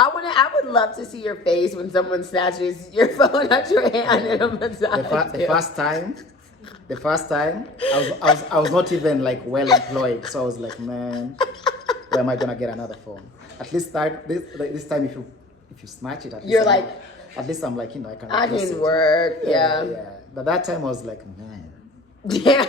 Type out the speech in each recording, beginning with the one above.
I would love to see your face when someone snatches your phone out your hand and a massage. The first time, I was not even like well employed, so I was like, man, where am I gonna get another phone? At least this time, if you snatch it, at least I'm like, I can. I can work, yeah. But that time I was like, man. Yeah.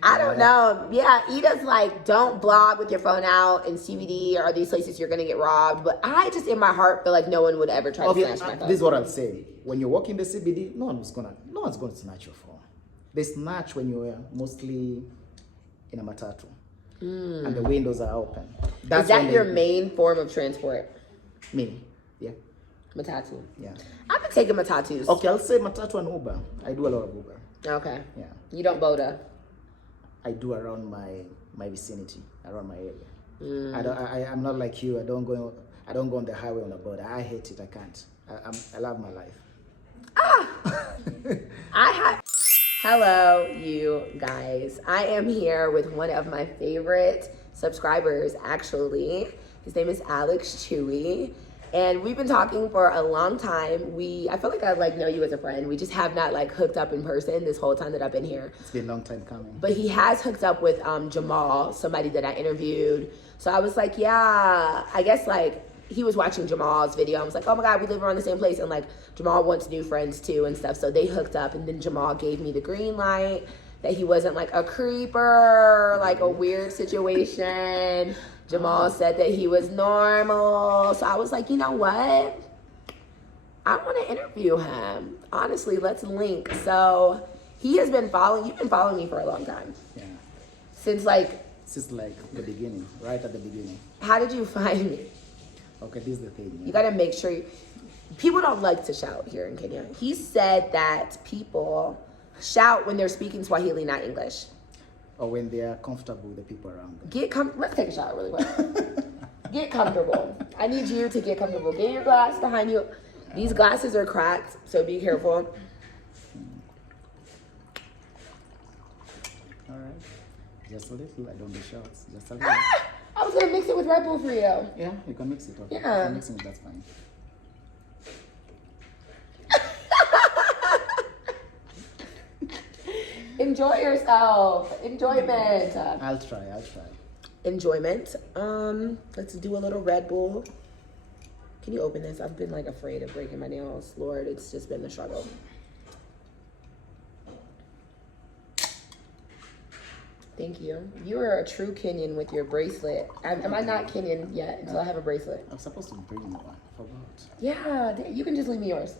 I don't know. Yeah, Ida's like, don't blog with your phone out in CBD or these places you're gonna get robbed. But I just in my heart feel like no one would ever try to snatch my phone. This is what I'll say. When you walk in the CBD, no one's gonna snatch your phone. They snatch when you're mostly in a matatu and the windows are open. Is that your main form of transport? Me, yeah. Matatu. Yeah. I've been taking matatus. Okay, I'll say matatu and Uber. I do a lot of Uber. Okay. Yeah. You don't Boda? I do around my vicinity, around my area. I'm not like you. I don't go on the highway on a boat. I hate it. I can't. I love my life. Hello, you guys. I am here with one of my favorite subscribers, actually. His name is Alex Chewy. And we've been talking for a long time. I feel like I know you as a friend. We just have not hooked up in person this whole time that I've been here. It's been a long time coming. But he has hooked up with Jamal, somebody that I interviewed. So I was like, yeah, I guess he was watching Jamal's video. I was like, oh my God, we live around the same place. And Jamal wants new friends too and stuff. So they hooked up, and then Jamal gave me the green light that he wasn't a creeper, a weird situation. Jamal said that he was normal. So I was like, you know what? I want to interview him. Honestly, let's link. So he has been you've been following me for a long time. Yeah. Since the beginning, right at the beginning. How did you find me? Okay, this is the thing. Yeah. You got to make sure people don't like to shout here in Kenya. He said that people shout when they're speaking Swahili, not English. Or when they are comfortable with the people around them. Let's take a shot really quick. Get comfortable. I need you to get comfortable. Get your glass behind you. These glasses are cracked, so be careful. All right. Just a little. I don't do shots. Just a little. I was gonna mix it with Red Bull for you. Yeah, you can mix it. Okay. Yeah. You can mix it, that's fine. Enjoy yourself. Enjoyment. I'll try. Enjoyment. Let's do a little Red Bull. Can you open this? I've been afraid of breaking my nails. Lord, it's just been a struggle. Thank you. You are a true Kenyan with your bracelet. Am I not Kenyan yet until I have a bracelet? I'm supposed to bring you one. Forgot. Yeah, you can just leave me yours.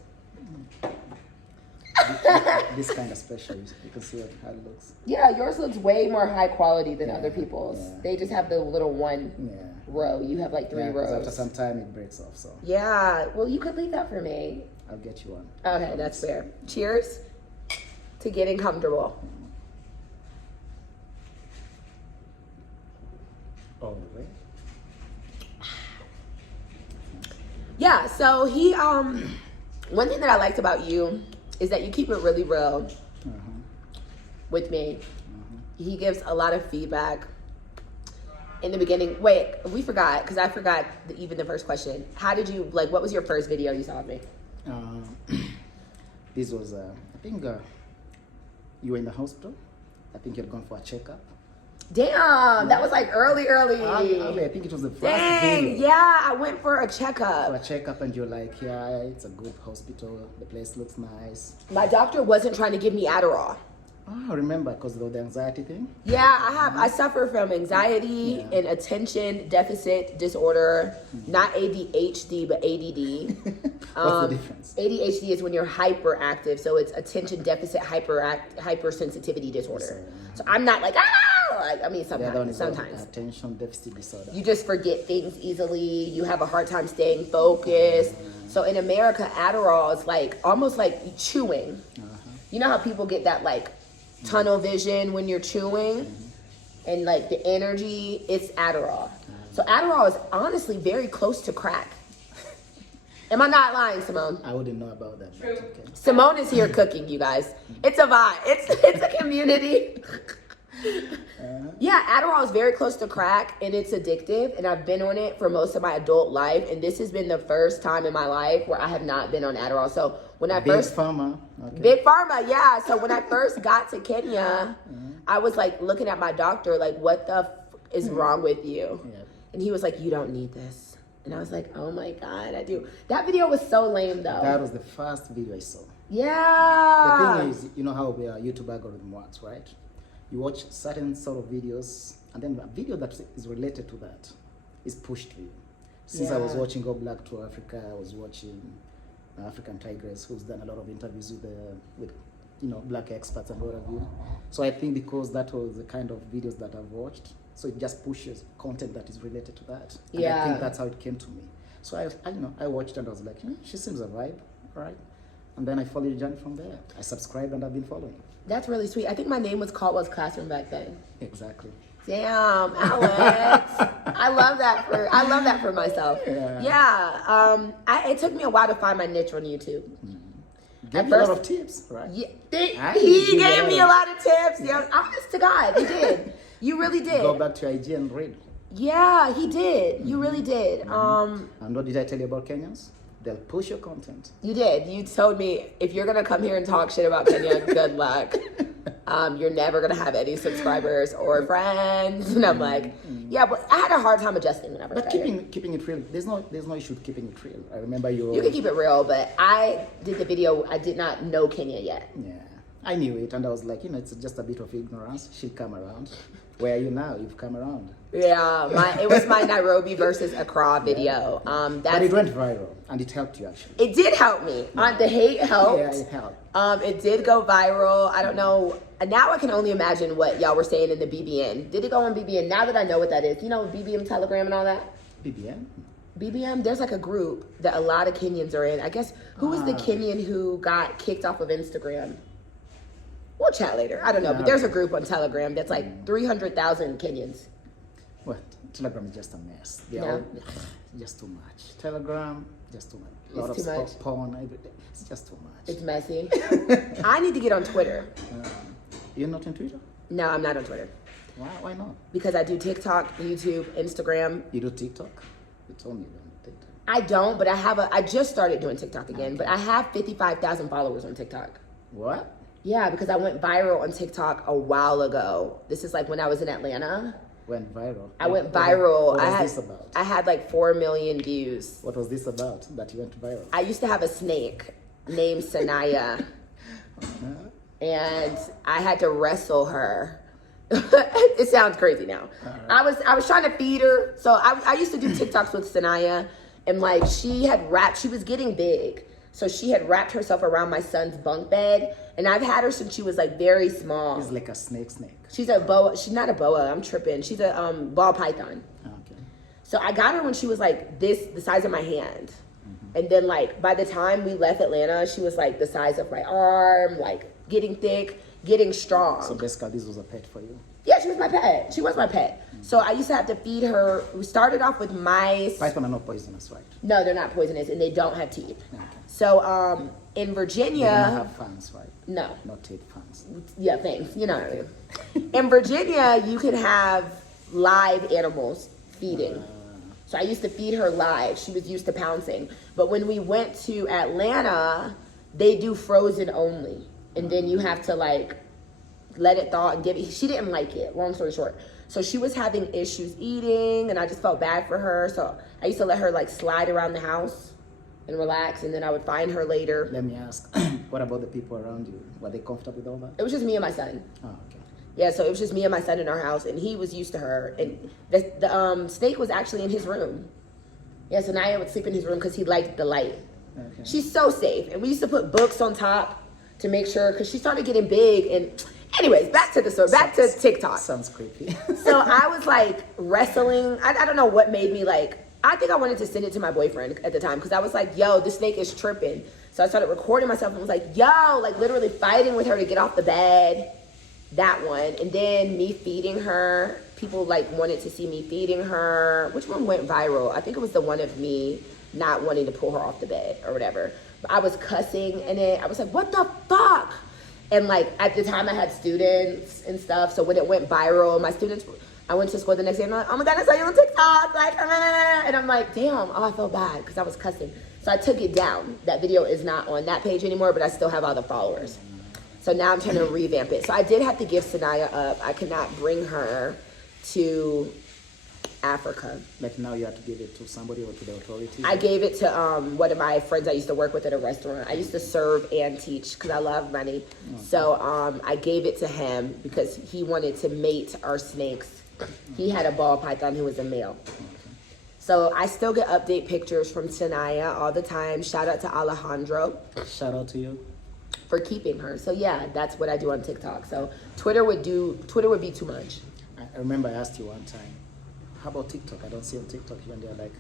This kind of special. You can see how it looks. Yeah, yours looks way more high quality than other people's. Yeah. They just have the little one row. You have 3 rows. After some time it breaks off. So. Yeah, well, you could leave that for me. I'll get you one. Okay, that's fair. Cheers to getting comfortable. All the way. Yeah, so he one thing that I liked about you is that you keep it really real with me. He gives a lot of feedback in the beginning. Wait, we forgot, because I forgot even the first question. How did you, what was your first video you saw of me? This was, I think you were in the hospital. I think you had gone for a checkup. Damn, that was early. I think it was the first video. Yeah, I went for a checkup. For a checkup, and you're like, yeah, it's a good hospital. The place looks nice. My doctor wasn't trying to give me Adderall. Oh, I remember, because of the anxiety thing. Yeah, I suffer from anxiety and attention deficit disorder. Not ADHD, but ADD. What's the difference? ADHD is when you're hyperactive, so it's attention deficit hypersensitivity disorder. So I'm not sometimes. Attention deficit disorder. You just forget things easily. You have a hard time staying focused. So in America, Adderall is almost like chewing. You know how people get that tunnel vision when you're chewing and the energy? It's Adderall. So Adderall is honestly very close to crack. Am I not lying, Simone? I wouldn't know about that. Okay. Simone is here cooking, you guys. It's a vibe. It's a community. Yeah, Adderall is very close to crack, and it's addictive, and I've been on it for most of my adult life, and this has been the first time in my life where I have not been on Adderall. So when I Big Pharma. Okay. Big Pharma, yeah. So when I first got to Kenya, I was like looking at my doctor, like, what the is wrong with you? Yeah. And he was like, you don't need this. And I was like, oh my God, I do. That video was so lame though. That was the first video I saw. Yeah. The thing is, you know how the YouTube algorithm works, right? You watch certain sort of videos, and then a video that is related to that is pushed to you. Since I was watching Go Black to Africa, I was watching African Tigress, who's done a lot of interviews with black experts and what have you. So I think because that was the kind of videos that I've watched, so it just pushes content that is related to that. And I think that's how it came to me. So I watched and I was like, she seems a vibe, right? And then I followed the journey from there. I subscribed and I've been following. That's really sweet. I think my name was Caldwell's Classroom back then. Exactly. Damn, Alex. I love that for myself. Yeah. It took me a while to find my niche on YouTube. Gave you a lot of tips, right? Yeah, he gave me a lot of tips. Yeah, honest to God, he did. You really did. Go back to IG and read. Yeah, he did. You really did. And what did I tell you about Kenyans? They'll push your content. You did. You told me if you're gonna come here and talk shit about Kenya, good luck. You're never gonna have any subscribers or friends. And I'm like, yeah, but I had a hard time adjusting whenever. But keeping it real, there's no issue with keeping it real. I remember you can keep it real, but I did the video. I did not know Kenya yet. Yeah, I knew it, and I was like, it's just a bit of ignorance. She'll come around. Where are you now? You've come around. Yeah, it was my Nairobi versus Accra video. But it went viral, and it helped you actually. It did help me. The hate helped. Yeah, it helped. It did go viral. I don't know. Now I can only imagine what y'all were saying in the BBN. Did it go on BBN? Now that I know what that is, BBM Telegram and all that. BBM. BBM. There's like a group that a lot of Kenyans are in. I guess who was the Kenyan who got kicked off of Instagram? We'll chat later. I don't know, but there's a group on Telegram that's like 300,000 Kenyans. Well, Telegram is just a mess. Just too much. Telegram, just too much. A lot of porn every day. It's just too much. It's messy. I need to get on Twitter. You're not on Twitter? No, I'm not on Twitter. Why not? Because I do TikTok, YouTube, Instagram. You do TikTok? You told me you don't TikTok. I don't, but I just started doing TikTok again, but I have 55,000 followers on TikTok. What? Yeah, because I went viral on TikTok a while ago. This is like when I was in Atlanta. Went viral? I went viral. What was this about? I had like 4 million views. What was this about that you went viral? I used to have a snake named Sanaya. And I had to wrestle her. It sounds crazy now. I was trying to feed her. So I used to do TikToks with Sanaya, and like she was getting big. So she had wrapped herself around my son's bunk bed, and I've had her since she was like very small. It's like a snake. She's a boa. She's not a boa. I'm tripping. She's a ball python. Okay. So I got her when she was like the size of my hand. And then like by the time we left Atlanta, she was like the size of my arm, like getting thick, getting strong. So basically this was a pet for you? Yeah, she was my pet. She was my pet. So I used to have to feed her. We started off with mice. Python are not poisonous, right? No, they're not poisonous, and they don't have teeth. Okay. So in Virginia... They don't have fangs, right? No. Not teeth, fangs. Yeah, thanks. You know what I mean. In Virginia, you can have live animals feeding. So I used to feed her live. She was used to pouncing. But when we went to Atlanta, they do frozen only. And then you have to like let it thaw and give it. She didn't like it, long story short. So she was having issues eating, and I just felt bad for her. So I used to let her like slide around the house and relax, and then I would find her later. Let me ask, what about the people around you? Were they comfortable with all that? It was just me and my son. Oh, okay. Yeah, so it was just me and my son in our house, and he was used to her. And the snake was actually in his room. Yeah, so Naya would sleep in his room because he liked the light. Okay. She's so safe. And we used to put books on top to make sure, because she started getting big. And anyways, back to the story, back to TikTok. Sounds creepy. So I was like wrestling. I don't know what made me like, I think I wanted to send it to my boyfriend at the time, because I was like, yo, this snake is tripping. So I started recording myself and was like, yo, like literally fighting with her to get off the bed. That one. And then me feeding her. People like wanted to see me feeding her. Which one went viral? I think it was the one of me not wanting to pull her off the bed or whatever. But I was cussing in it. I was like, what the fuck? And like at the time I had students and stuff. So when it went viral, my students, I went to school the next day and I'm like, oh my God, I saw you on TikTok. Like, and I'm like, damn, I felt bad because I was cussing. So I took it down. That video is not on that page anymore, but I still have all the followers. So now I'm trying to revamp it. So I did have to give Sanaya up. I could not bring her to Africa. Like now you have to give it to somebody or to the authorities? I gave it to one of my friends I used to work with at a restaurant. I used to serve and teach because I love money. Okay. So I gave it to him because he wanted to mate our snakes. He had a ball python who was a male. Okay. So I still get update pictures from Sanaya all the time. Shout out to Alejandro. Shout out to you. For keeping her. So yeah, that's what I do on TikTok. So Twitter would be too much. I remember I asked you one time, how about TikTok? I don't see on TikTok you and they're like,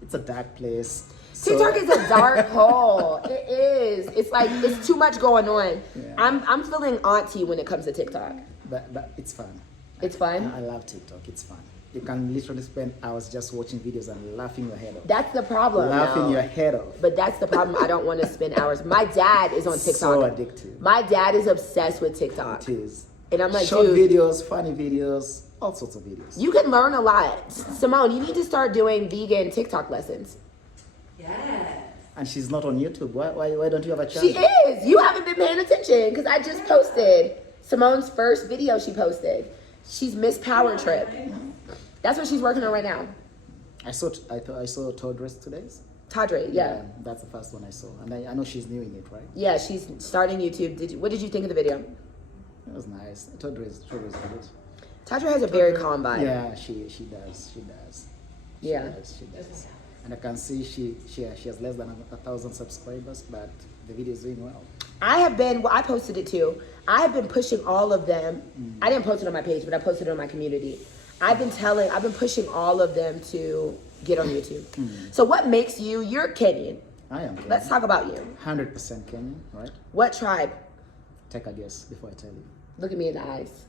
it's a dark place. TikTok is a dark hole. It is. It's like it's too much going on. Yeah. I'm feeling auntie when it comes to TikTok. But it's fun. It's fun? I love TikTok. It's fun. You can literally spend hours just watching videos and laughing your head off. That's the problem. Laughing your head off. But that's the problem. I don't want to spend hours. My dad is on TikTok. So addictive. My dad is obsessed with TikTok. It is. And I'm like, short dude, videos, funny videes, all sorts of videos. You can learn a lot. Simone, you need to start doing vegan TikTok lessons. Yeah. And she's not on YouTube. Why don't you have a channel? She is. You haven't been paying attention because I just posted Simone's first video she posted. She's Miss Power Trip. That's what she's working on right now. I saw Todres today's. Tadre, yeah. That's the first one I saw. And I know she's new in it, right? Yeah, she's starting YouTube. What did you think of the video? It was nice. Todres good. Tadre has a very calm vibe. Yeah, she does. She does. And I can see she has less than 1,000 subscribers, but the video is doing well. I posted it too. I have been pushing all of them. I didn't post it on my page, but I posted it on my community. I've been pushing all of them to get on YouTube. So what makes you're Kenyan. I am Kenyan. Let's talk about you. 100% Kenyan, right? What tribe? Take a guess before I tell you. Look at me in the eyes.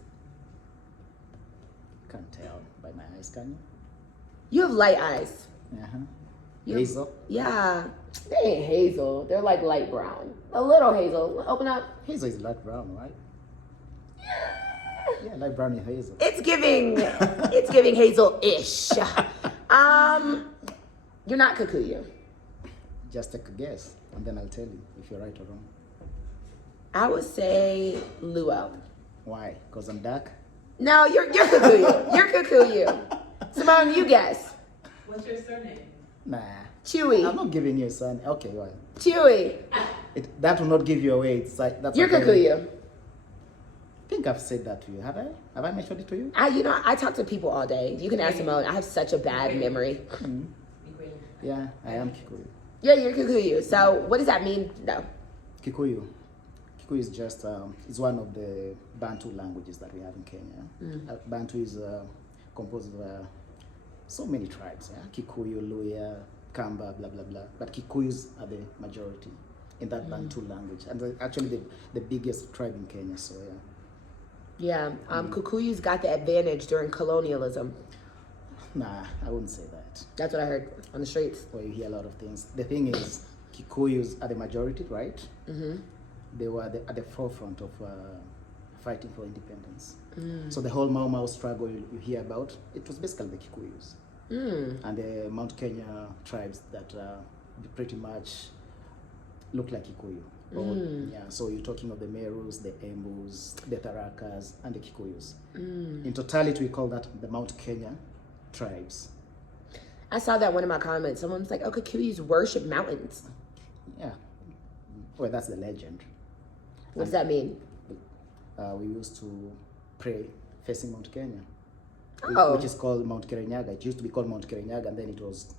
Can't tell by my eyes, can you? You have light eyes. Uh-huh. Hazel? Yeah. They ain't hazel. They're like light brown. A little hazel. Open up. Hazel is light brown, right? Yeah, light brown is hazel. It's giving hazel-ish. You're not Kikuyu. Just take a guess, and then I'll tell you if you're right or wrong. I would say Luo. Why? Because I'm dark? No, you're Kikuyu. You're Kikuyu. Simone, you guess. What's your surname? Nah. Chewy. I'm not giving you a son. Okay, well. Chewy. That will not give you away. It's like that's. You're Kikuyu. I think I've said that to you. Have I? Have I mentioned it to you? I talk to people all day. You can ask Simone. I have such a bad memory. Yeah, I am Kikuyu. Yeah, you're Kikuyu. So what does that mean? No. Kikuyu is just it's one of the Bantu languages that we have in Kenya. Bantu is composed of so many tribes. Yeah? Kikuyu, Luya, Kamba, blah blah blah. But Kikuyus are the majority in that Bantu language, and they're actually the biggest tribe in Kenya. So yeah. Yeah, Kikuyus got the advantage during colonialism. Nah, I wouldn't say that. That's what I heard on the streets. Well, you hear a lot of things. The thing is, Kikuyus are the majority, right? They were at the forefront of fighting for independence. So the whole Mau Mau struggle you hear about, it was basically the Kikuyus. And the Mount Kenya tribes that pretty much look like Kikuyu. Yeah, so you're talking of the Merus, the Embus, the Tarakas, and the Kikuyus. In totality, we call that the Mount Kenya tribes. I saw that one of my comments. Someone's like, "Oh, Kikuyus worship mountains." Yeah, well, that's the legend. What does that mean? We used to pray facing Mount Kenya, Oh. which is called Mount Kirinyaga. It used to be called Mount Kirinyaga, and then it was,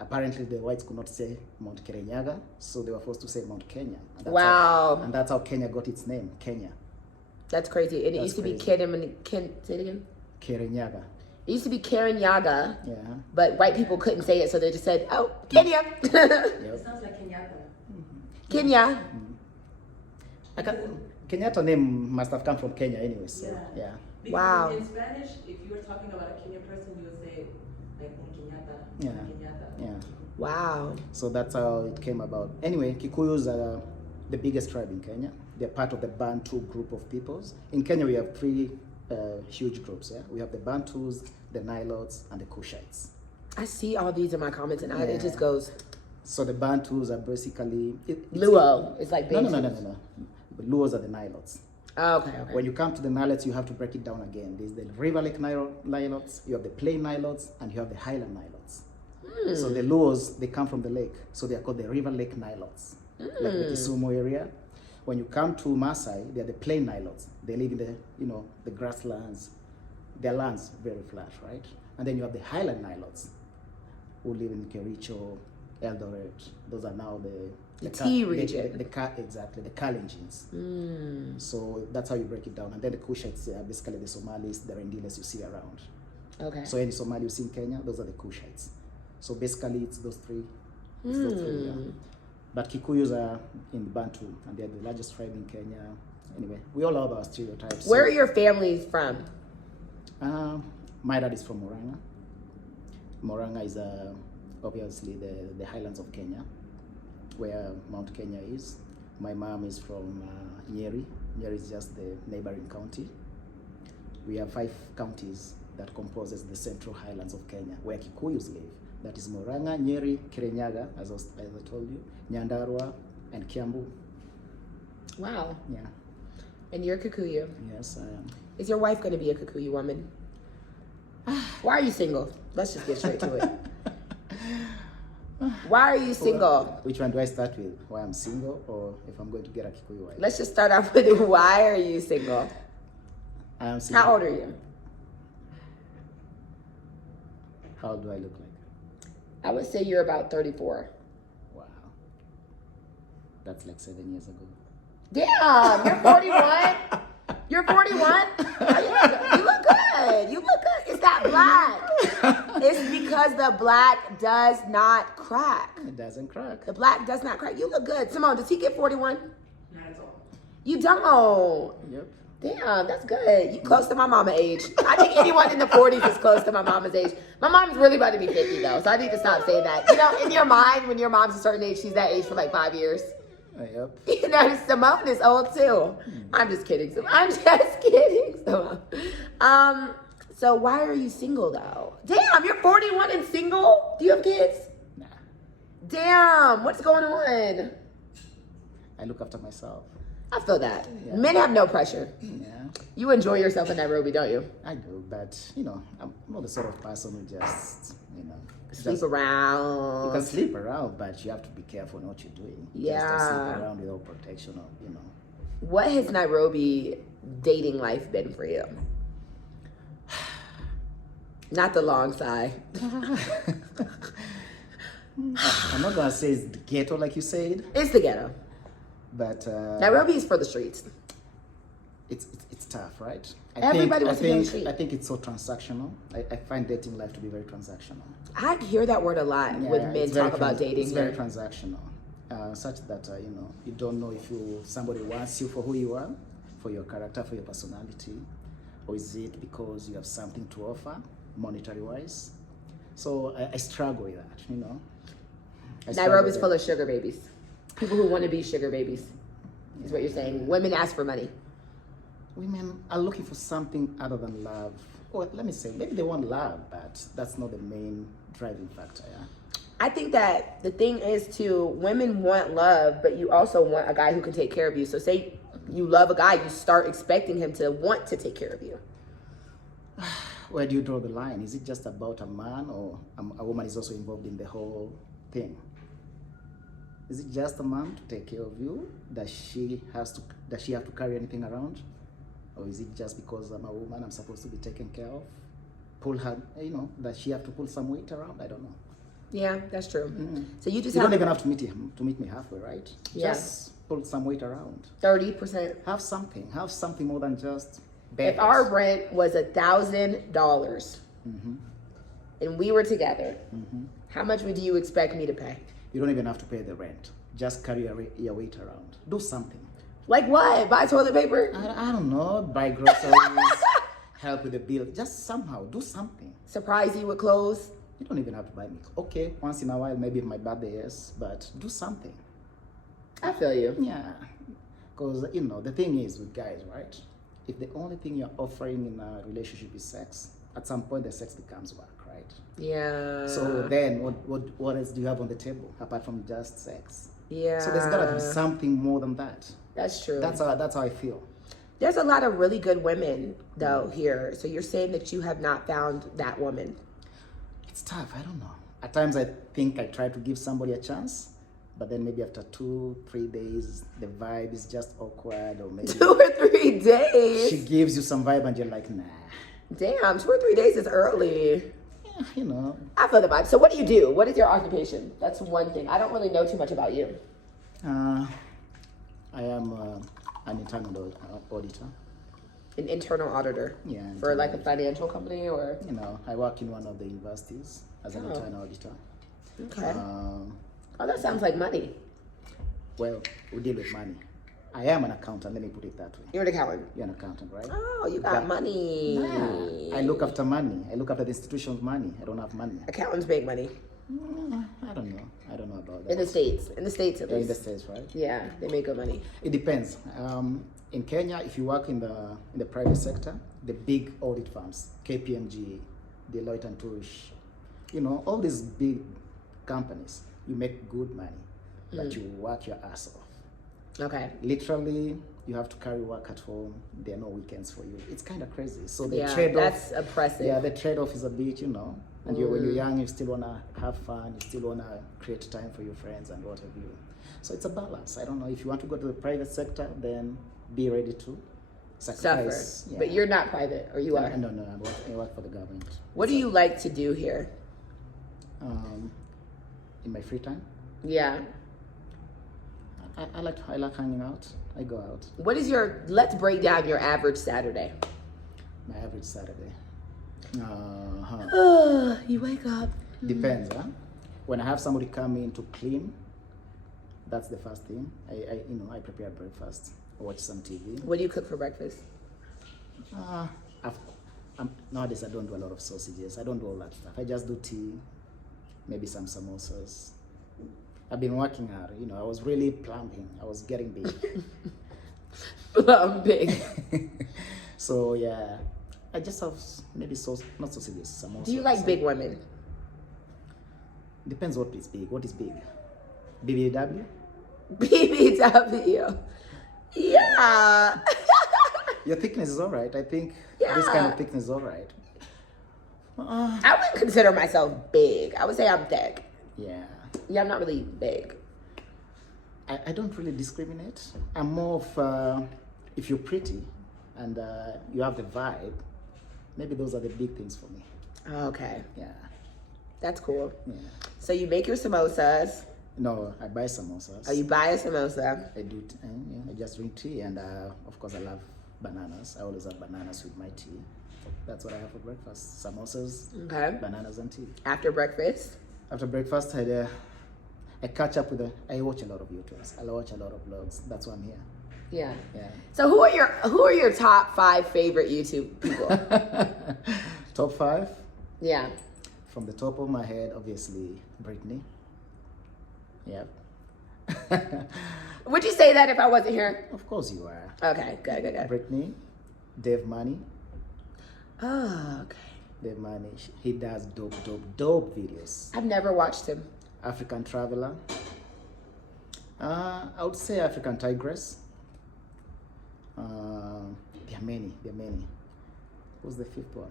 apparently the whites could not say Mount Kirinyaga, so they were forced to say Mount Kenya. And Wow. And that's how Kenya got its name, Kenya. That's crazy. And it used to be say it again? Kirinyaga. It used to be Kirinyaga, Yeah. but white people couldn't say it, so they just said, "Oh, Kenya." It sounds like Kenyatta. Kenya. Kenyatta name must have come from Kenya anyway, so yeah. Because Wow. in Spanish, if you were talking about a Kenyan person, you would say, like, un Kenyatta. Yeah. Kenyatta. Yeah. Wow. So that's how it came about. Anyway, Kikuyus are the biggest tribe in Kenya. They're part of the Bantu group of peoples. In Kenya, we have three huge groups. Yeah, we have the Bantus, the Nilotes, and the Kushites. I see all these in my comments, and it just goes. So the Bantus are basically Luo. It's like no. The Luos are the Nilotes. Oh, okay. When you come to the Nilotes, you have to break it down again. There's the River Lake Nilotes, you have the Plain Nilotes, and you have the Highland Nilotes. So the Luos, they come from the lake, so they are called the River Lake Nilotes, like the Kisumu area. When you come to Maasai, they are the Plain Nilotes. They live in the the grasslands. Their lands very flat, right? And then you have the Highland Nilotes, who live in Kericho, Eldoret. Those are now the tea region. Exactly, the Kalenjins. So that's how you break it down. And then the Kushites are basically the Somalis, the Rendiles you see around. Okay. So any Somali you see in Kenya, those are the Kushites. So basically it's those three. Yeah. But Kikuyus are in Bantu, and they're the largest tribe in Kenya. Anyway, we all have our stereotypes. Where are your families from? My dad is from Moranga. Moranga is obviously the highlands of Kenya, where Mount Kenya is. My mom is from Nyeri. Nyeri is just the neighboring county. We have 5 counties that composes the central highlands of Kenya, where Kikuyus live. That is Moranga, Nyeri, Kirinyaga, as I told you, Nyandarua, and Kiambu. Wow. Yeah. And you're Kikuyu. Yes, I am. Is your wife going to be a Kikuyu woman? Why are you single? Let's just get straight to it. Why are you single? Which one do I start with? Why I'm single, or if I'm going to get a Kikuyu wife? Let's just start off with why are you single? I am single. How old are you? How old do I look like? I would say you're about 34. Wow. That's like 7 years ago. Damn, you're 41? You're 41? You look good. You look good. It's that black. It's because the black does not crack. It doesn't crack. The black does not crack. You look good. Simone, does he get 41? Not at all. You don't. Yep. Damn, that's good. You close to my mama age. I think anyone in the 40s is close to my mama's age. My mom's really about to be 50 though, so I need to stop saying that. You know, in your mind, when your mom's a certain age, she's that age for like 5 years. Yep. You know, Simone is old too. I'm just kidding. I'm just kidding, Simone. So why are you single though? Damn, you're 41 and single? Do you have kids? Nah. Damn, what's going on? I look after myself. I feel that. Yeah. Men have no pressure. Yeah. You enjoy yourself in Nairobi, don't you? I do, but I'm not the sort of person who just Sleep around. You can sleep around, but you have to be careful in what you're doing. Yeah. Just don't sleep around without protection or What has Nairobi dating life been for you? Not the long sigh. I'm not gonna say it's the ghetto like you said, It's the ghetto. but Nairobi is for the streets. it's tough, right? Everybody wants to be on the street. I think it's so transactional. I find dating life to be very transactional. I hear that word a lot when men it's very talk about dating. It's very transactional, such that you don't know if somebody wants you for who you are, for your character, for your personality, or is it because you have something to offer, monetary wise. So I struggle with that. Nairobi's full of sugar babies. People who want to be sugar babies. Is what you're saying. Women ask for money. Women are looking for something other than love. Or let me say, maybe they want love, but that's not the main driving factor, yeah? I think that the thing is too, women want love, but you also want a guy who can take care of you. So say you love a guy, you start expecting him to want to take care of you. Where do you draw the line? Is it just about a man, or a woman is also involved in the whole thing? Is it just a man to take care of you? Does she have to carry anything around? Or is it just because I'm a woman, I'm supposed to be taken care of? Pull her, does she have to pull some weight around? I don't know. Yeah, that's true. Mm-hmm. So you just don't even have to meet me halfway, right? Yeah. Just pull some weight around. 30%. Have something more than just If our rent was $1,000 and we were together, how much would you expect me to pay? You don't even have to pay the rent. Just carry your weight around. Do something. Like what? Buy toilet paper? I don't know. Buy groceries. Help with the bill. Just somehow do something. Surprise you with clothes? You don't even have to buy me. Okay, once in a while, maybe if my birthday is, but do something. I feel you. Yeah. Because, the thing is with guys, right? If the only thing you're offering in a relationship is sex, at some point the sex becomes work, right? Yeah. So then what else do you have on the table apart from just sex? Yeah. So there's gotta be something more than that. That's true. That's how I feel. There's a lot of really good women though here. So you're saying that you have not found that woman. It's tough, I don't know. At times I think I try to give somebody a chance, but then maybe after 2-3 days, the vibe is just awkward, or maybe 2 or 3 days. she gives you some vibe and you're like, nah. Damn, 2 or 3 days is early. Yeah, I feel the vibe. So what do you do? What is your occupation? That's one thing. I don't really know too much about you. I am an internal auditor. An internal auditor? Yeah. For like a financial company or? I work in one of the universities as an internal auditor. Okay. Oh, that sounds like money. Well, we deal with money. I am an accountant, let me put it that way. You're an accountant. You're an accountant, right? Oh, you got money. Yeah. I look after money. I look after the institution's money. I don't have money. Accountants make money. I don't know. I don't know about that. In the States. In the States at least. In the States, right? Yeah, they make good money. It depends. In Kenya, if you work in the private sector, the big audit firms, KPMG, Deloitte and Touche, all these big companies, you make good money, but you work your ass off. Okay. Literally, you have to carry work at home. There are no weekends for you. It's kind of crazy. So the Yeah, trade-off, that's oppressive. Yeah, the trade-off is a bit, And when you're young, you still wanna have fun. You still wanna create time for your friends and what have you. So it's a balance. I don't know, if you want to go to the private sector, then be ready to sacrifice. Suffer. Yeah. But you're not private, or you are? No. I work for the government. What do you like to do here? In my free time, Yeah. I like hanging out. I go out. What is let's break down your average Saturday. My average Saturday. You wake up. Depends, huh? When I have somebody come in to clean, that's the first thing. I prepare breakfast, watch some TV. What do you cook for breakfast? Nowadays I don't do a lot of sausages. I don't do all that stuff. I just do tea, maybe some samosas. I've been working hard. I was really plumbing. I was getting big. Plumbing. So yeah, I just have maybe not sausages, samosas. Do you like big women? Depends what is big. What is big? BBW? BBW. Yeah. Your thickness is all right. I think this kind of thickness is all right. I wouldn't consider myself big. I would say I'm thick. Yeah. Yeah, I'm not really big. I don't really discriminate. I'm more of, if you're pretty and you have the vibe, maybe those are the big things for me. Okay. Yeah. That's cool. Yeah. So you make your samosas. No, I buy samosas. Oh, you buy a samosa. I do. I just drink tea, and of course I love bananas. I always have bananas with my tea. That's what I have for breakfast: samosas, Okay. bananas, and tea. After breakfast. After breakfast, I catch up with I watch a lot of YouTubes. I watch a lot of vlogs. That's why I'm here. Yeah. Yeah. So who are your top 5 favorite YouTube people? Top 5? Yeah. From the top of my head, obviously, Brittney. Yep. Would you say that if I wasn't here? Of course you are. Okay, good. Brittney, Dave Money. Oh, okay. Dave Money, he does dope videos. I've never watched him. African Traveler. I would say African Tigress. There are many. Who's the 5th one?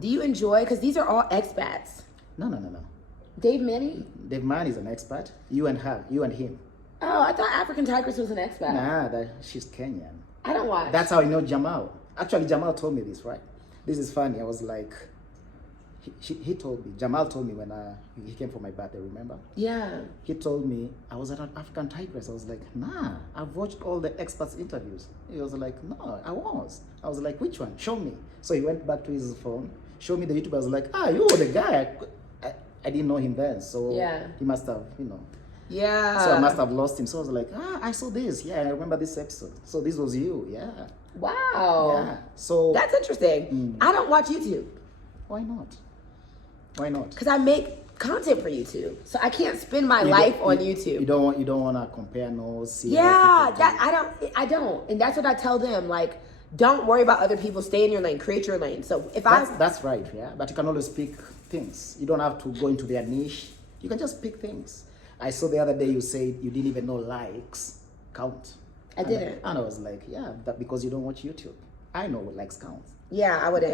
Do you enjoy, because these are all expats. No. Dave Manny? Dave Money is an expat. You and him. Oh, I thought African Tigress was an expat. Nah, she's Kenyan. I don't watch. That's how I know Jamal. Actually, Jamal told me this, right? This is funny. I was like, he told me, Jamal told me when he came for my birthday, remember? Yeah. He told me, I was at an African Tigress. I was like, nah, I've watched all the experts interviews. He was like, no, I was. I was like, which one? Show me. So he went back to his phone, showed me the YouTube. I was like, you were the guy. I didn't know him then. So he must have, Yeah. So I must have lost him. So I was like, I saw this. Yeah, I remember this episode. So this was you. Yeah. Wow. Yeah. So that's interesting. I don't watch YouTube. Why not? Why not? Because I make content for YouTube. So I can't spend my You life don't- on you- YouTube. You don't want to compare notes. See Yeah, what people that I don't. And that's what I tell them. Like, don't worry about other people. Stay in your lane. Create your lane. So if that's right, yeah. But you can always pick things. You don't have to go into their niche. You can just pick things. I saw the other day you said you didn't even know likes count. I didn't. And I was like, yeah, that because you don't watch YouTube. I know what likes count. Yeah, I wouldn't.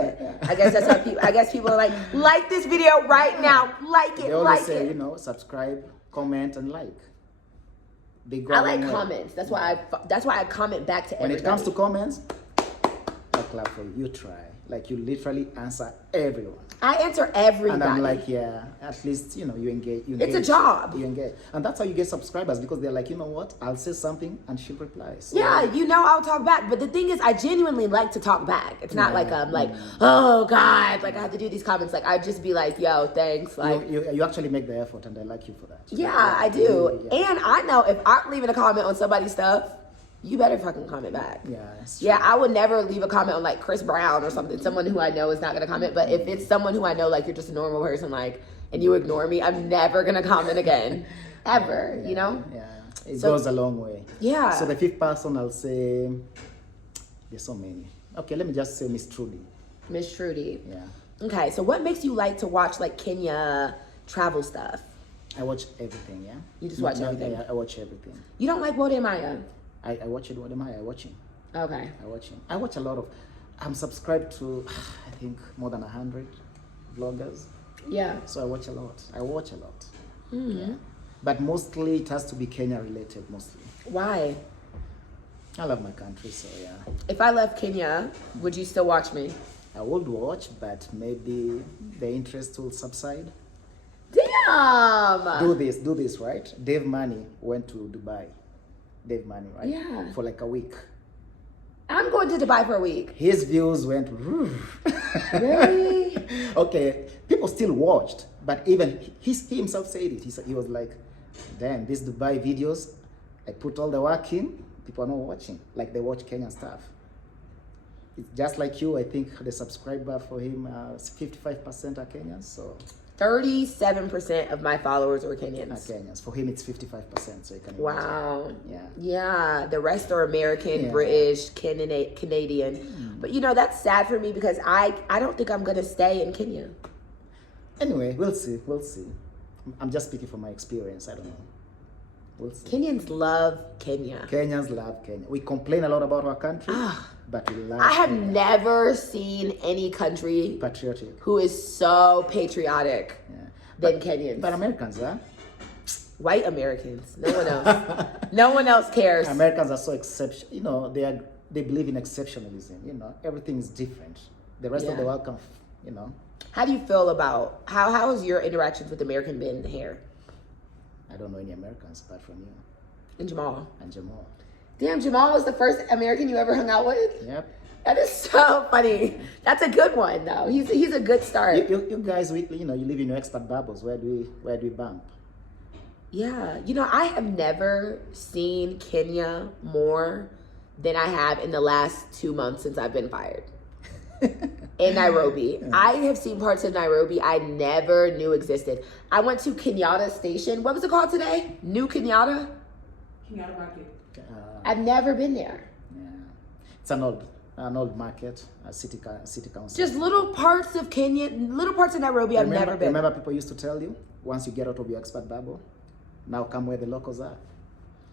I guess that's how people. I guess people are like this video right now. Like They it, always like say, it. subscribe, comment, and like. They go I a like long way. comments. That's why I comment back to When everybody. it comes to comments, I clap for you. You try. Like you literally answer everyone. I answer everybody. And I'm like, yeah, at least, you engage. It's a job. You engage. And that's how you get subscribers because they're like, you know what? I'll say something and she replies. So, yeah, I'll talk back. But the thing is, I genuinely like to talk back. It's not Yeah. like I'm like, oh God, like I have to do these comments. Like I'd just be like, yo, thanks. Like, you actually make the effort and I like you for that. yeah, I do. Yeah. And I know if I'm leaving a comment on somebody's stuff, you better fucking comment back. Yeah, that's true. Yeah, I would never leave a comment on like Chris Brown or something, someone who I know is not gonna comment. But if it's someone who I know, like you're just a normal person, like, and you ignore me, I'm never gonna comment again, ever. Yeah. It So- goes a long way. Yeah. So the fifth person, I'll say, there's so many. Okay, let me just say Miss Trudy. Miss Trudy. Yeah. Okay, so what makes you like to watch like Kenya travel stuff? I watch everything, yeah? You just watch everything? Yeah, I watch everything. You don't like Wode Maya? I watch it. What am I watching? Okay. I watch a lot of. I'm subscribed to, I think, more than 100 vloggers. Yeah. So I watch a lot. Mm-hmm. Yeah. But mostly it has to be Kenya related, mostly. Why? I love my country, so yeah. If I left Kenya, would you still watch me? I would watch, but maybe the interest will subside. Damn! Do this, right? Dave Money went to Dubai. Dave Money, right? Yeah. For like a week. I'm going to Dubai for a week. His views went. Really? Okay, people still watched, but even he himself said it. He was like, damn, these Dubai videos, I put all the work in, people are not watching. Like they watch Kenyan stuff. It's just like you, I think the subscriber for him, 55% are Kenyans, so. 37% of my followers are Kenyans. Kenyans. For him, it's 55%, so you can imagine. Wow. Yeah. Yeah, the rest are American, Yeah. British, Canadian. But that's sad for me because I don't think I'm going to stay in Kenya. Anyway, we'll see. I'm just speaking from my experience. I don't know. We'll see. Kenyans love Kenya. Kenyans love Kenya. We complain a lot about our country, but we love I have Kenya. never seen any country Patriotic. who is so patriotic Yeah. than Kenyans. But Americans, huh? White Americans. No one else. No one else cares. Americans are so exceptional. They believe in exceptionalism. Everything is different. The rest of Yeah. the world can, How do you feel about how has your interactions with American been here? I don't know any Americans apart from you And Jamal. and Jamal. Damn, Jamal was the first American you ever hung out with? Yep. That is so funny. That's a good one though. He's a good start. You guys, you live in your expat bubbles. Where do we bump? Yeah. I have never seen Kenya more than I have in the last 2 months since I've been fired. In Nairobi. I have seen parts of Nairobi I never knew existed. I went to Kenyatta Station. What was it called today? New Kenyatta? Kenyatta Market. I've never been there. Yeah. It's an old market, a city council. Just little parts of Kenya, little parts of Nairobi I've never been. Remember people used to tell you, once you get out of your expat bubble, now come where the locals are.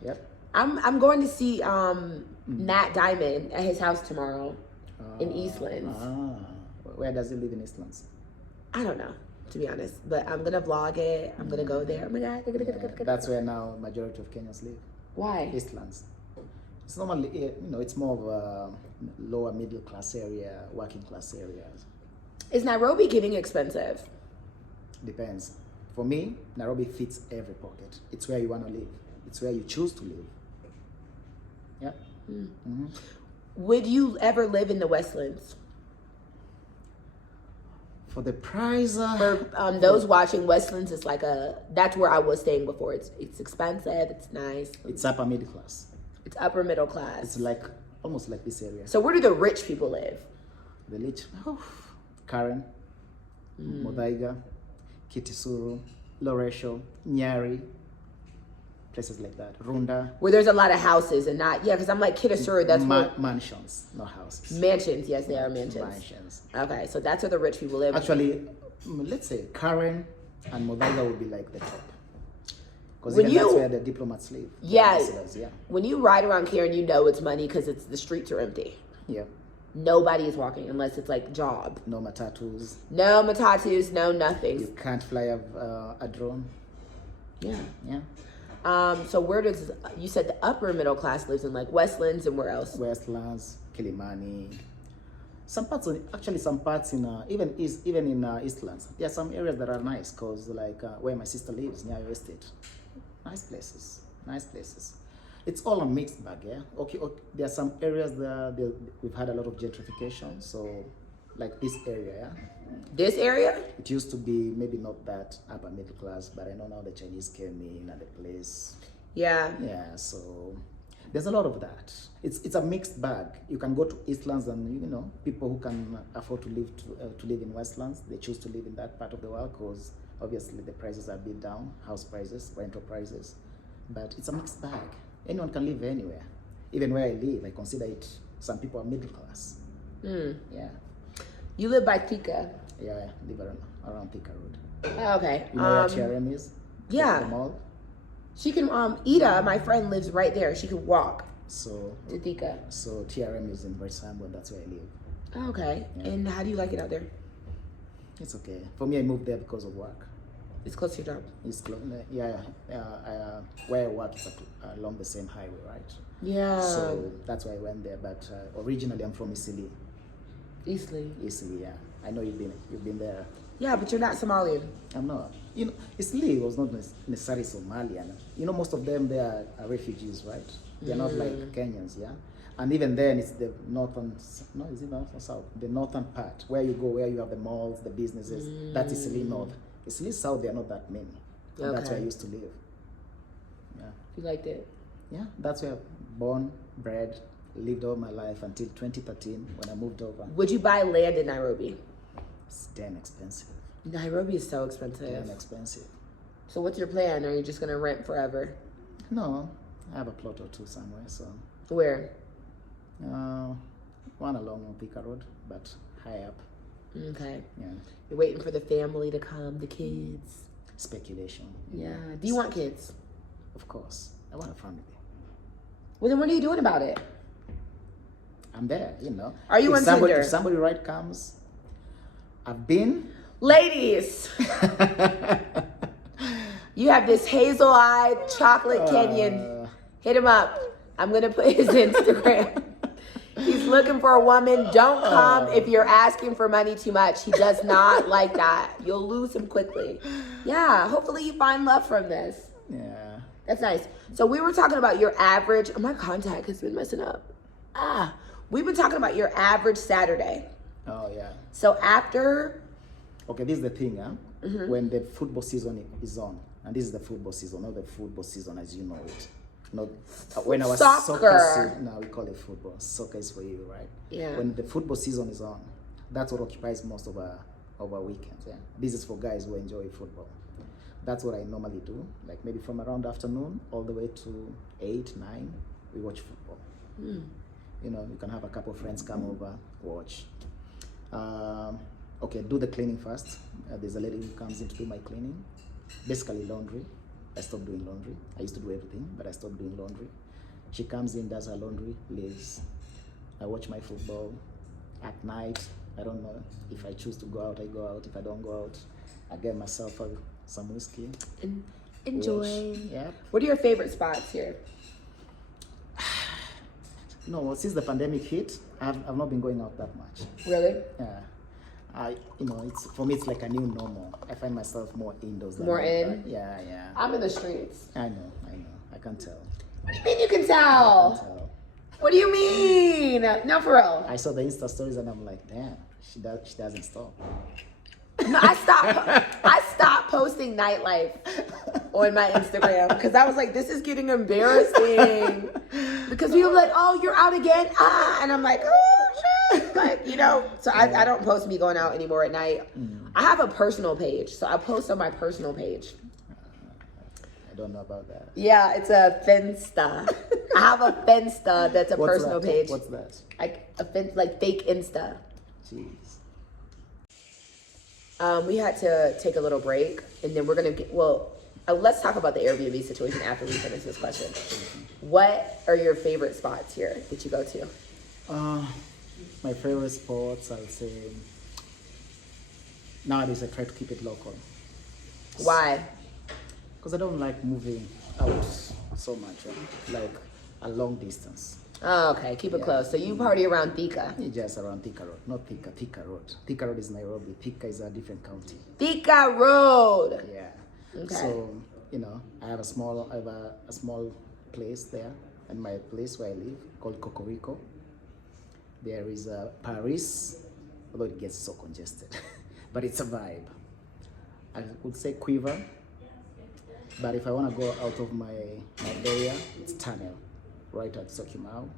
Yep. I'm going to see Matt Diamond at his house tomorrow in Eastlands. Where does he live in Eastlands? I don't know, to be honest, but I'm gonna vlog it. I'm gonna go there. Oh my god. That's where now majority of Kenyans live. Why? Eastlands. It's normally, it's more of a lower middle class area, working class areas. Is Nairobi getting expensive? Depends. For me, Nairobi fits every pocket. It's where you want to live. It's where you choose to live. Yeah. Mm-hmm. Would you ever live in the Westlands? For the price, For those watching, Westlands is that's where I was staying before. It's expensive. It's nice. it's upper middle class. It's upper middle class. It's like almost like this area. So where do the rich people live? The rich, Karen, Modaiga, Kitisuru, Loresho, Nyari, places like that. Rwanda. Where there's a lot of houses and not, yeah, because I'm like Kitasur, that's where, mansions, not houses. mansions, yes, they are mansions. Mansions. Okay, so that's where the rich people live. Actually, let's say Karen and Modalga would be like the top. Because When that's you- where the diplomats live. the Yeah. ambassadors, yeah. When you ride around Karen, you know it's money because the streets are empty. Yeah. Nobody is walking unless it's like job. No matatus. No matatus, no You nothing. can't fly a drone. Yeah. Yeah. So where does, you said the upper middle class lives in like Westlands and where else? Westlands, Kilimani. Some parts in even in Eastlands. There are some areas that are nice because like where my sister lives near your estate. Nice places. It's all a mixed bag, yeah. Okay, there are some areas we've had a lot of gentrification, so like this area, yeah. This area? It used to be maybe not that upper middle class, but I know now the Chinese came in and the place. Yeah. Yeah, so there's a lot of that. It's a mixed bag. You can go to Eastlands and people who can afford to live in Westlands, they choose to live in that part of the world because obviously the prices are a bit down, house prices, rental prices. But it's a mixed bag. Anyone can live anywhere. Even where I live, I consider it. Some people are middle class. Yeah. You live by Thika. Yeah, I live around Thika Road. Oh, okay. You know where TRM is? yeah. The mall. She can, Ida, my friend, lives right there. She can walk So to Thika. So TRM is in Brisbane, and that's where I live. Oh, okay. Yeah. And how do you like it out there? It's okay. For me, I moved there because of work. It's close to your job. It's close. Where I work is along the same highway, right? Yeah. So that's why I went there. But originally, I'm from Isili. Eastleigh. Isili, yeah. I know you've been there. Yeah, but you're not Somalian. I'm not. Isili was not necessarily Somalian. Most of them there are refugees, right? They're not like Kenyans, yeah. And even then, it's the northern. No, is it north or south? The northern part where you go, where you have the malls, the businesses. That is Isili North. Isili South, there are not that many. And that's where I used to live. Yeah. You liked it? Yeah, that's where I was born, bred, lived all my life until 2013 when I moved over. Would you buy land in Nairobi? It's damn expensive. Nairobi is so expensive. Damn expensive. So what's your plan? Are you just gonna rent forever? No, I have a plot or two somewhere, so. Where? One along Thika Road, but high up. Okay. Yeah. You're waiting for the family to come, the kids. Speculation. Yeah. Do you want kids? Of course. I want a family. Well, then what are you doing about it? I'm there, Are you on Tinder? If somebody right comes, I've been. Ladies, you have this hazel-eyed chocolate Kenyan. Hit him up. I'm going to put his Instagram. He's looking for a woman. Don't come if you're asking for money too much. He does not like that. You'll lose him quickly. Yeah, hopefully you find love from this. Yeah. That's nice. So we were talking about your average. Oh, my contact has been messing up. We've been talking about your average Saturday. Oh, yeah. So after... Okay, this is the thing, huh? When the football season is on, and this is the football season, not the football season as you know it. Not when our soccer season, no, we call it football. Soccer is for you, right? Yeah. When the football season is on, that's what occupies most of our weekends. Yeah. This is for guys who enjoy football. That's what I normally do. Like maybe from around afternoon all the way to 8, 9, we watch football. You can have a couple of friends come over, watch. Okay, do the cleaning first. There's a lady who comes in to do my cleaning. Basically laundry. I stopped doing laundry. I used to do everything, but I stopped doing laundry. She comes in, does her laundry, leaves. I watch my football. At night, I don't know. If I choose to go out, I go out. If I don't go out, I get myself some whiskey. Enjoy. Yeah. What are your favorite spots here? No, since the pandemic hit, I've not been going out that much. Really? Yeah. It's for me. It's like a new normal. I find myself more indoors. Than More out, in? right? Yeah. I'm in the streets. I know. I can tell. What do you mean you can I tell? can tell. What do you mean? No, for real. I saw the Insta stories and I'm like, damn, she doesn't stop. No, I stopped posting Nightlife on my Instagram because I was like, this is getting embarrassing. Because people are like, oh, you're out again? And I'm like, oh, shit. like, you know, so I don't post me going out anymore at night. I have a personal page, so I post on my personal page. I don't know about that. Yeah, it's a Finsta. I have a Finsta that's a personal page. What's that? Like fake Insta. Jeez. We had to take a little break, and then we're gonna get, let's talk about the Airbnb situation after we finish this question. What are your favorite spots here that you go to? My favorite spots, I'll say, nowadays I try to keep it local. Why? Because I don't like moving out so much, like a long distance. Oh, okay. Keep it close. So you party around Thika. Just around Thika Road, not Thika Road. Thika Road is Nairobi. Thika is a different county. Thika Road. Yeah. Okay. So, you know, I have a small place there, and my place where I live called Cocorico. There is Paris, although it gets so congested, but it's a vibe. I would say Quiver, but if I want to go out of my area, it's Tunnel, right at Sokimau,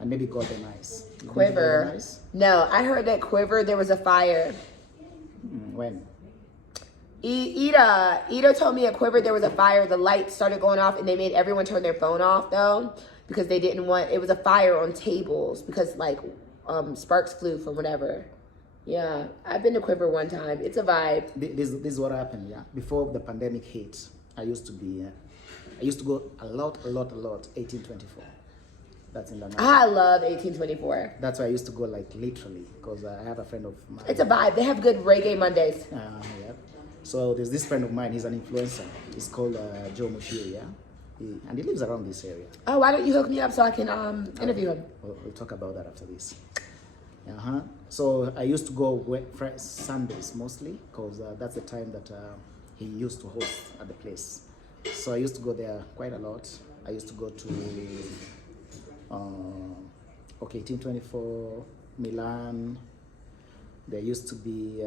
and maybe Golden Ice. Quiver. Golden Ice? No, I heard that Quiver, there was a fire. When? Ida told me at Quiver there was a fire. The lights started going off, and they made everyone turn their phone off, though, because they didn't want, it was a fire on tables because, like, sparks flew from whatever. Yeah, I've been to Quiver one time. It's a vibe. This is what happened, yeah. Before the pandemic hit, I used to go a lot, 1824. That's in the night. I love 1824. That's why I used to go, like, literally, because I have a friend of mine. It's a vibe. They have good reggae Mondays. Yeah. So there's this friend of mine, he's an influencer. He's called Joe Mushiri, yeah? And he lives around this area. Oh, why don't you hook me up so I can interview him? We'll talk about that after this. So I used to go Sundays mostly, because that's the time that he used to host at the place. So I used to go there quite a lot. I used to go to 1824, Milan. There used to be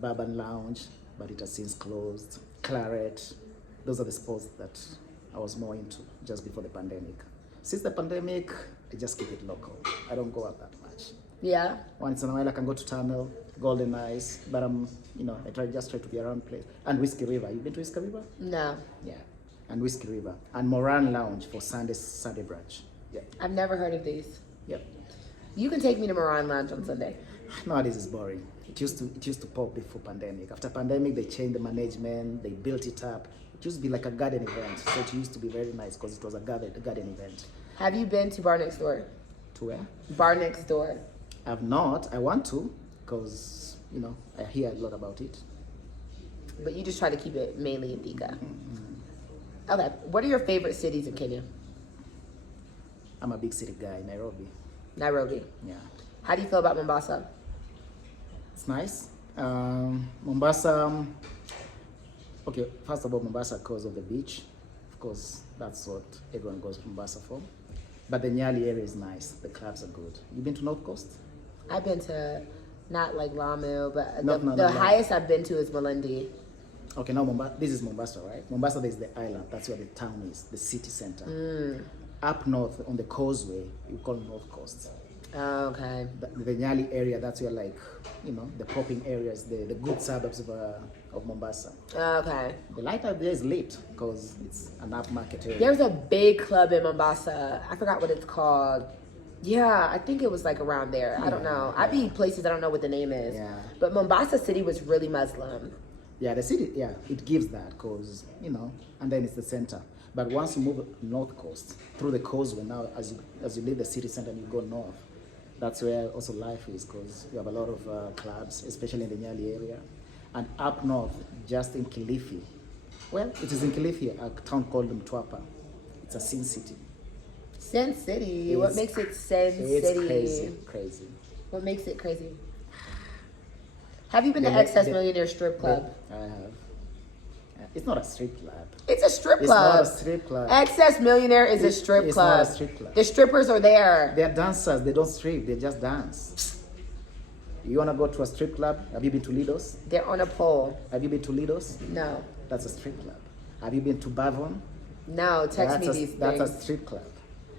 Bourbon Lounge, but it has since closed. Claret. Those are the spots that I was more into just before the pandemic. Since the pandemic, I just keep it local. I don't go out that much. Yeah. Once in a while, I can go to Tunnel, Golden Ice, but I just try to be around place. And Whiskey River. You been to Whiskey River? No. Yeah. And Whiskey River. And Moran Lounge for Sunday brunch. Yeah. I've never heard of these. Yep. You can take me to Moran Lounge on Sunday. Nowadays it's boring. It used to pop before pandemic. After pandemic, they changed the management. They built it up. It used to be like a garden event. So it used to be very nice because it was a garden event. Have you been to Bar Next Door? To where? Bar Next Door. I've not. I want to because, I hear a lot about it. But you just try to keep it mainly in Thika. Okay. What are your favorite cities in Kenya? I'm a big city guy, Nairobi. Nairobi. Yeah. How do you feel about Mombasa? It's nice. Mombasa, okay, first of all, Mombasa because of the beach. Of course, that's what everyone goes to Mombasa for. But the Nyali area is nice. The clubs are good. You been to North Coast? I've been to, not like Lamu, but No, the highest I've been to is Malindi. Okay, now this is Mombasa, right? Mombasa, there's the island. That's where the town is, the city center. Up north on the causeway, you call North Coast. Oh, okay. The Nyali area, that's where the popping areas, the good suburbs of Mombasa. Okay. The light out there is lit because it's an upmarket area. There's a big club in Mombasa. I forgot what it's called. Yeah, I think it was like around there. I don't know. I be places I don't know what the name is. Yeah. But Mombasa City was really Muslim. Yeah, the city, it gives that because, and then it's the center. But once you move north coast through the causeway, now as you leave the city center and you go north, that's where also life is because you have a lot of clubs, especially in the Nyali area. And up north, just in Kilifi, well, it is in Kilifi, a town called Mtwapa. It's a sin city. Sin City? What makes it Sin City? It's crazy. What makes it crazy? Have you been to Excess Millionaire Strip Club? I have. It's not a strip club. It's a strip club. It's not a strip club. Excess Millionaire is a strip club. It's not a strip club. The strippers are there. They're dancers. They don't strip. They just dance. You want to go to a strip club? Have you been to Lido's? They're on a pole. Have you been to Lido's? No. That's a strip club. Have you been to Bavon? No. Text me these things. That's a strip club.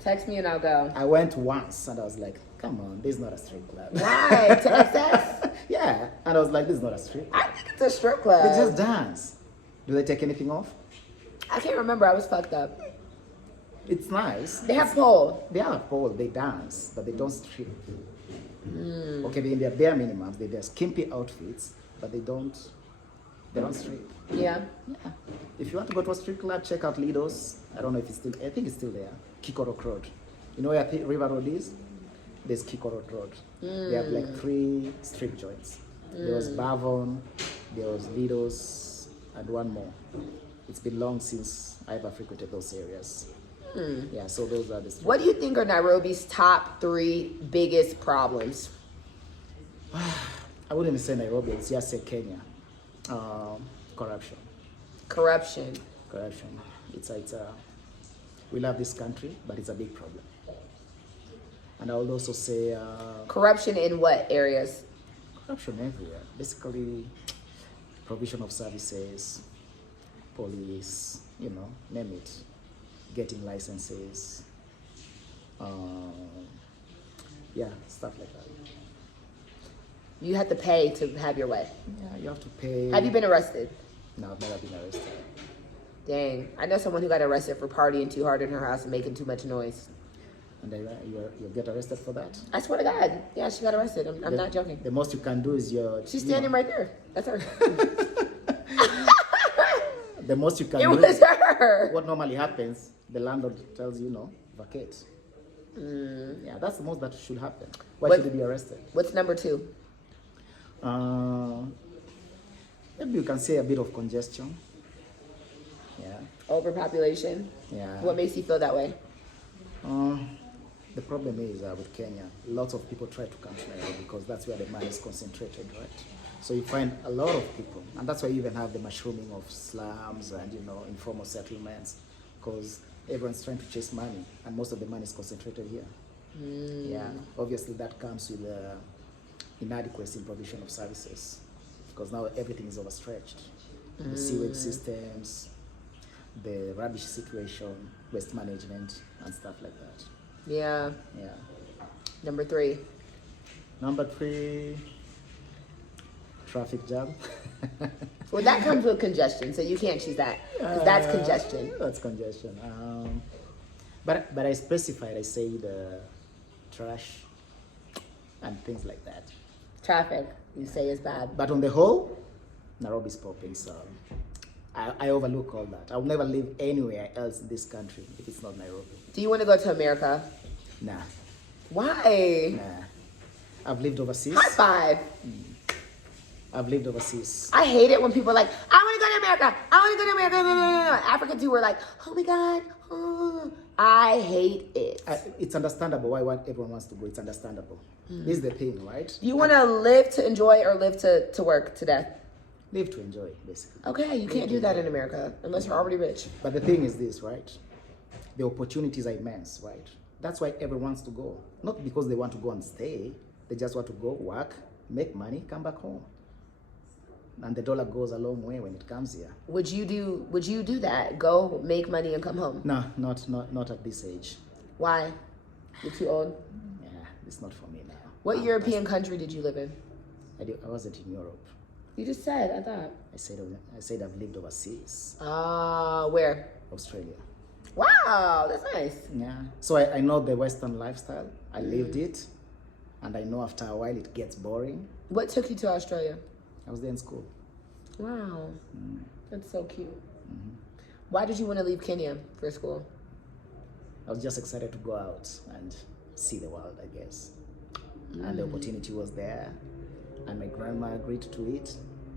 Text me and I'll go. I went once and I was like, come on, this is not a strip club. Why? To excess? Yeah. And I was like, this is not a strip club. I think it's a strip club. They just dance. Do they take anything off? I can't remember. I was fucked up. It's nice. They have pole. They have a pole, they dance, but they don't strip. Okay, they're in their bare minimums, they're skimpy outfits, but they don't strip. Yeah. Yeah. If you want to go to a strip club, check out Lido's. I don't know if it's still, I think it's still there. Kikorok Road. You know where River Road is? There's Kikorok Road. They have like 3 strip joints. There was Bavon, there was Lido's, and one more. It's been long since I ever frequented those areas. Yeah, so those are the strip. What do you think are Nairobi's top 3 biggest problems? I wouldn't say Nairobi, it's just say Kenya. Corruption. Corruption. It's we love this country, but it's a big problem. And I would also say Corruption in what areas? corruption everywhere. Basically, provision of services, police, name it. Getting licenses, stuff like that. You have to pay to have your way. Yeah, you have to pay. Have you been arrested? No, I've never been arrested. Dang. I know someone who got arrested for partying too hard in her house and making too much noise. And you get arrested for that? I swear to God. Yeah, she got arrested. I'm not joking. The most you can do is She's standing right there. That's her. The most you can It do. was her. What normally happens, the landlord tells you, vacate. Yeah, that's the most that should happen. Why should you be arrested? What's number 2? Maybe you can say a bit of congestion. Yeah. Overpopulation. Yeah. What makes you feel that way? The problem is with Kenya, lots of people try to come to Nairobi because that's where the money is concentrated, right? So you find a lot of people, and that's why you even have the mushrooming of slums and informal settlements, because everyone's trying to chase money, and most of the money is concentrated here. Yeah, obviously that comes with inadequacy in provision of services, because now everything is overstretched. The sewage systems, the rubbish situation, waste management, and stuff like that. Yeah. Yeah. Number 3. Number 3, traffic jam. Well, that comes with congestion, so you can't choose that. 'Cause that's congestion. That's congestion. But I specified, I say the trash and things like that. Traffic, you say, is bad. But on the whole, Nairobi's popping, so I overlook all that. I'll never live anywhere else in this country if it's not Nairobi. Do you want to go to America? Nah. Why? Nah. I've lived overseas. High five. I've lived overseas. I hate it when people are like, I want to go to America. I want to go to America. No. Africans who were like, oh my God. Oh. I hate it. It's understandable why everyone wants to go. It's understandable. This is the thing, right? Do you want to live to enjoy or live to work to death? Live to enjoy, basically. Okay, you can't do that in America unless you're already rich. But the thing is this, right? The opportunities are immense, right? That's why everyone wants to go. Not because they want to go and stay. They just want to go work, make money, come back home. And the dollar goes a long way when it comes here. Would you do that? Go make money and come home? No, not at this age. Why? You're too old? Yeah, it's not for me now. What European country did you live in? I wasn't in Europe. You just said, I thought. I said I've lived overseas. Where? Australia. Wow, that's nice. Yeah. So I know the Western lifestyle. I lived it. And I know after a while it gets boring. What took you to Australia? I was there in school. Wow. That's so cute. Why did you want to leave Kenya for school? I was just excited to go out and see the world, I guess. And the opportunity was there. And my grandma agreed to it.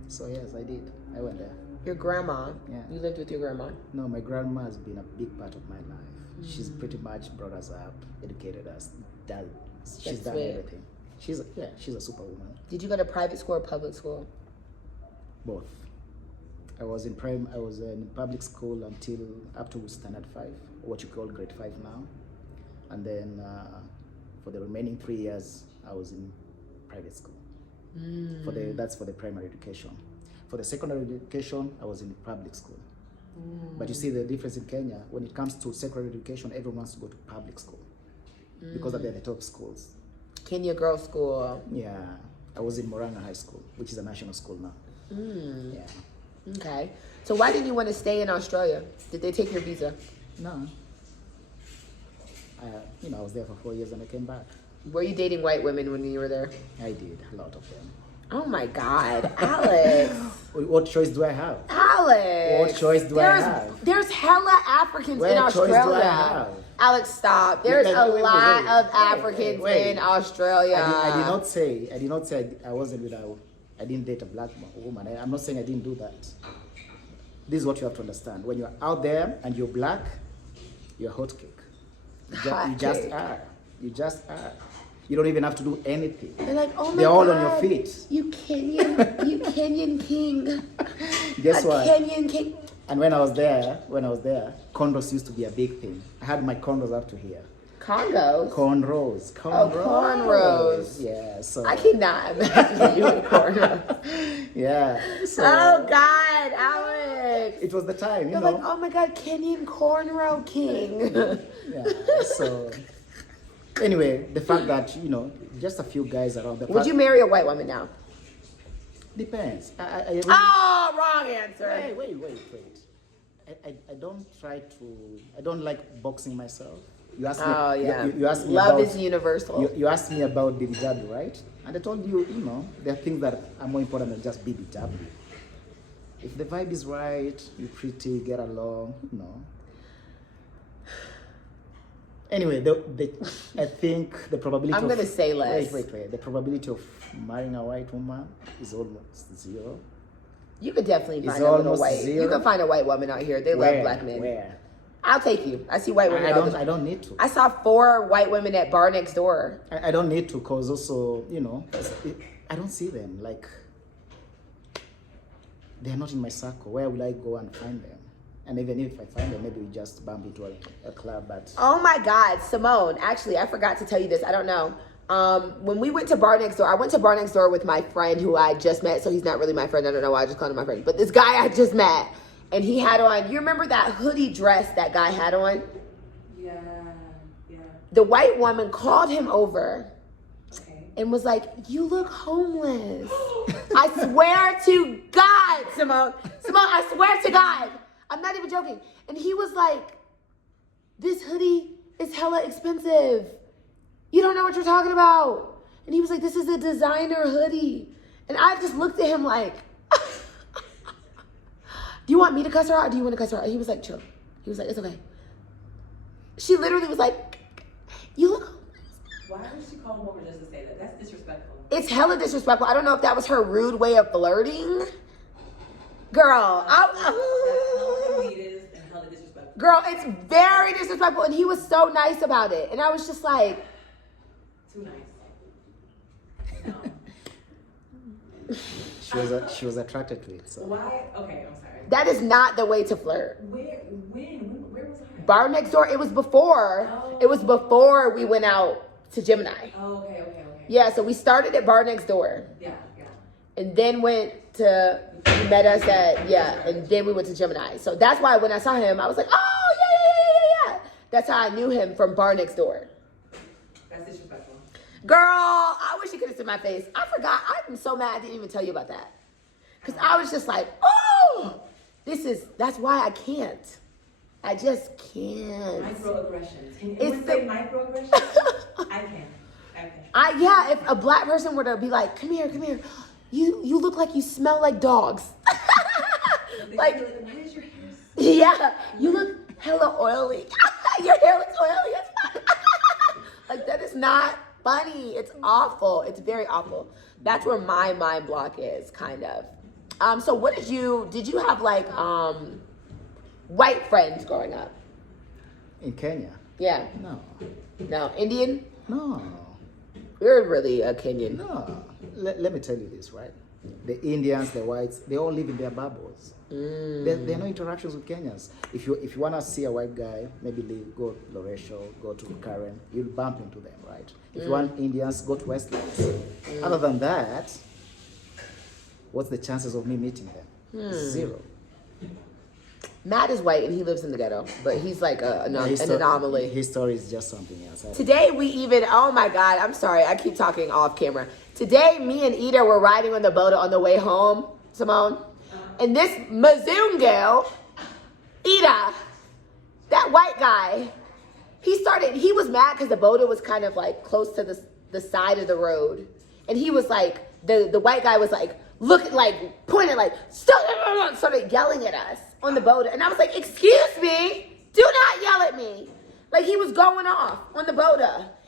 So yes, I did. I went there. Your grandma? Yeah. You lived with your grandma? No, my grandma has been a big part of my life. She's pretty much brought us up, educated us. She's done everything. She's a superwoman. Did you go to private school or public school? Both. I was in public school until up to standard 5, what you call grade 5 now. And then for the remaining 3 years, I was in private school. That's for the primary education. For the secondary education, I was in public school. But you see the difference in Kenya, when it comes to secondary education, everyone wants to go to public school because they're the top schools. Kenya Girls School. Yeah. I was in Moranga High School, which is a national school now. Yeah. Okay. So why didn't you want to stay in Australia? Did they take your visa? No. I was there for 4 years and I came back. Were you dating white women when you were there? I did, a lot of them. Oh my God, Alex. What choice do I have? Alex. What choice do I have? There's hella Africans in Australia. Choice do I have? Alex, stop. There's a lot of Africans in Australia. I did not say I wasn't with I didn't date a black woman. I'm not saying I didn't do that. This is what you have to understand. When you're out there and you're black, you're hot cake. You just are. You just are. You don't even have to do anything. They're like, oh my God. They're all on your feet. You Kenyan king. Guess what? Kenyan king. And when I was there, cornrows used to be a big thing. I had my cornrows up to here. Congos? Cornrows. Oh, cornrows. Yeah, so. I cannot imagine you in cornrows. Yeah. So, oh, God, Alex. It was the time, you They're know. like, oh, my God, Kenyan cornrow king. Yeah, so. Anyway, the fact that, just a few guys around. Would you marry a white woman now? Depends. Wrong answer. Wait. I don't like boxing myself. You asked me. Oh, yeah. You asked me Love about, is universal. You asked me about BBW, right? And I told you, there are things that are more important than just BBW. If the vibe is right, you're pretty, get along, Anyway, I think the probability I'm going to say less. Wait. The probability of marrying a white woman is almost zero. You could definitely find It's a little almost white. zero. You can find a white woman out here. They love black men. Where? I'll take you. I see white women. I don't need to. I saw 4 white women at bar next door. I don't need to, because also, I don't see them. Like, they're not in my circle. Where will I go and find them? And even if I find them, maybe we just bump into a club. But oh my God, Simone. Actually, I forgot to tell you this. I don't know. When we went to bar next door, I went to bar next door with my friend who I just met. So he's not really my friend. I don't know why I just called him my friend. But this guy I just met. And he had on, you remember that hoodie dress that guy had on? Yeah. The white woman called him over. Okay. And was like, you look homeless. I swear to God, Simone, I swear to God. I'm not even joking. And he was like, this hoodie is hella expensive. You don't know what you're talking about. And he was like, this is a designer hoodie. And I just looked at him like, do you want me to cuss her out or do you want to cuss her out? And he was like, chill. He was like, it's okay. She literally was like, you look homeless. Why would she call a woman just to say that? That's disrespectful. It's hella disrespectful. I don't know if that was her rude way of flirting. Girl, elitist and hella disrespectful. Girl, it's very disrespectful. And he was so nice about it. And I was just like, too nice. No. she was attracted to it. So. Why? Okay, I'm sorry. that is not the way to flirt. Where was I? Bar next door. It was before. Oh. It was before we went out to Gemini. Oh, okay. Yeah, so we started at bar next door. Yeah. And then went to, he met us at, and then we went to Gemini. So that's why when I saw him, I was like, oh, yeah. That's how I knew him, from bar next door. That's disrespectful. Girl, I wish you could have seen my face. I forgot. I'm so mad I didn't even tell you about that. Because I was just like, oh, that's why I can't. I just can't. Microaggressions. Can It's anyone say microaggressions? I can. If a black person were to be like, come here, you look like you smell like dogs. Like, why is your hair? Yeah, you look hella oily. Your hair looks oily. Like, that is not funny. It's awful. It's very awful. That's where my mind block is, kind of. So what did you have like white friends growing up? In Kenya? Yeah. No. Indian? No. We're really a Kenyan. No. Let me tell you this, right? The Indians, the whites, they all live in their bubbles. There are no interactions with Kenyans. If you want to see a white guy, maybe go to Loresho, go to Karen, you'll bump into them, right? If you want Indians, go to Westlands. Other than that, what's the chances of me meeting them? Zero. Matt is white and he lives in the ghetto, but he's like an anomaly. His story is just something else. Today we even, oh my God, I'm sorry, I keep talking off camera. Today, me and Ida were riding on the boat on the way home, Simone, and this Mazungo, Ida, that white guy, he was mad because the boat was kind of like close to the side of the road. And he was like, the white guy was like, look, like, pointed like, stop, started yelling at us on the boat. And I was like, excuse me, do not yell at me. Like, he was going off on the boat.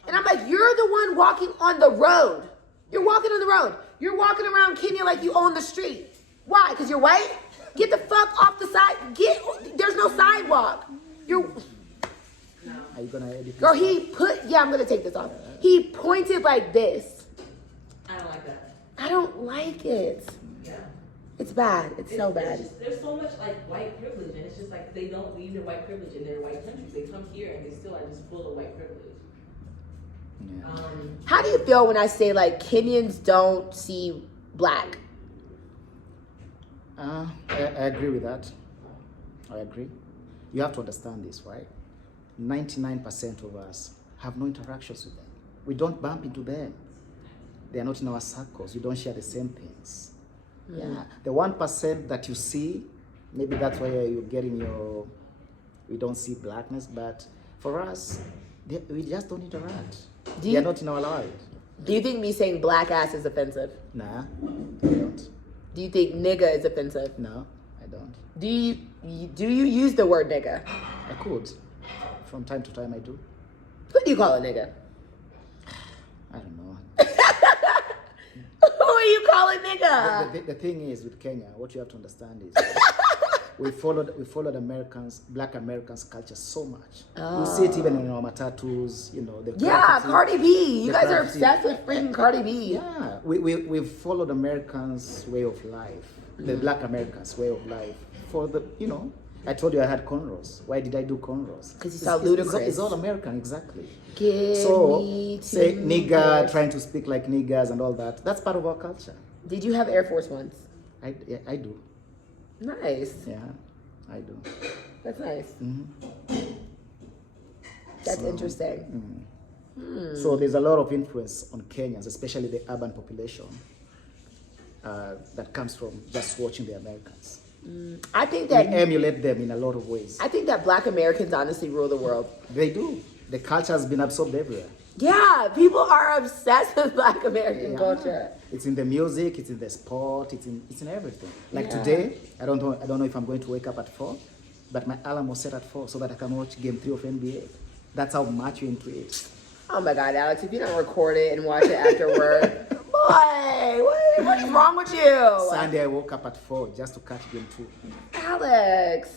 And I'm like, you're the one walking on the road. You're walking on the road. You're walking around Kenya like you own the street. Why? Because you're white? Get the fuck off the side. There's no sidewalk. Are you gonna edit Girl, I'm gonna take this off. He pointed like this. I don't like that. I don't like it. Yeah. It's bad. It's so bad. There's so much like white privilege, and it's just like they don't leave their white privilege in their white countries. They come here and they still are just full of white privilege. Yeah. How do you feel when I say like Kenyans don't see black? I agree with that. I agree. You have to understand this, right? 99% of us have no interactions with them. We don't bump into them. They are not in our circles. We don't share the same things. Yeah. The 1% that you see, maybe that's why you're getting we don't see blackness, but for us, we just don't interact. They are not in our lives. Do you think me saying black ass is offensive? Nah, I don't. Do you think nigga is offensive? No, I don't. Do you use the word nigga? I could. From time to time I do. Who do you call a nigga? I don't know. Who are you calling nigga? The thing is with Kenya, what you have to understand is we followed Black Americans culture so much. You see it even in our matatus, the graffiti, Cardi B. You guys are graffiti. obsessed with freaking Cardi B. Yeah, we've followed Americans' way of life, the Black Americans' way of life. I told you I had cornrows. Why did I do cornrows? Because you saw ludicrous. It's all American, exactly. Say nigger, trying to speak like niggers and all that. That's part of our culture. Did you have Air Force Ones? I do. Nice. Yeah, I do. That's nice. Mm-hmm. That's interesting. So there's a lot of influence on Kenyans, especially the urban population, that comes from just watching the Americans. I think We that emulate them in a lot of ways. I think that Black Americans honestly rule the world. They do. The culture has been absorbed everywhere. Yeah, people are obsessed with Black American culture. It's in the music, it's in the sport, it's in everything. Like Yeah. today, I don't know if I'm going to wake up at 4, but my alarm was set at 4 so that I can watch Game 3 of NBA. That's how much you're into it. Oh my God, Alex, if you don't record it and watch it after work, boy, what's wrong with you? Sunday I woke up at 4 just to catch Game 2. Alex.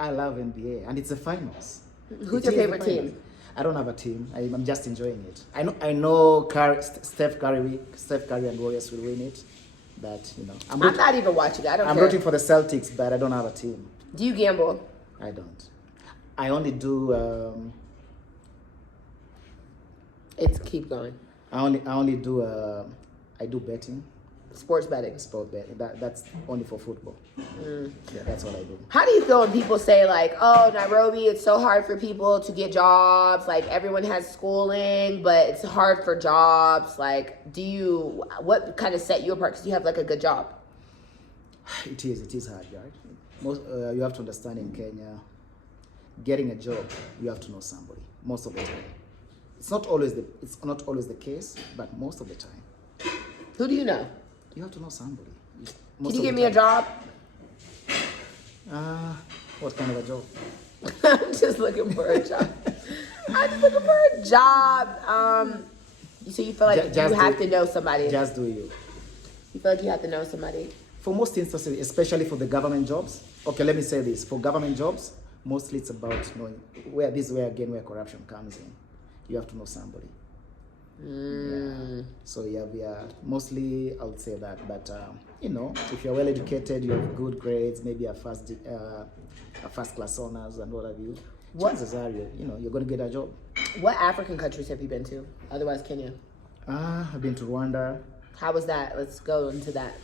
I love NBA and it's the finals. Who's your favorite team? I don't have a team. I'm just enjoying it. I know Steph Curry and Warriors will win it, but I'm not even watching it. I don't I'm care. rooting for the Celtics, but I don't have a team. Do you gamble? I don't. I only do. Keep going. I only do. I do betting. Sports betting. Sport betting. That's only for football. Yeah, that's what I do. How do you feel when people say like, oh, Nairobi, it's so hard for people to get jobs. Like everyone has schooling, but it's hard for jobs. Like, what kind of set you apart? Because you have like a good job. It is hard, right? You have to understand in Kenya, getting a job, you have to know somebody most of the time. It's not always the case, but most of the time. Who do you know? You have to know somebody. Can you give me a job? What kind of a job? I'm just looking for a job. So you feel like you have to know somebody. Just do you. You feel like you have to know somebody. For most instances, especially for the government jobs. Okay, let me say this. For government jobs, mostly it's about knowing where corruption comes in. You have to know somebody. Yeah. So mostly I would say that, but if you're well educated, you have good grades, maybe a first class honors and what have you. Chances are you're going to get a job. What African countries have you been to? Otherwise, Kenya. I've been to Rwanda. How was that? Let's go into that.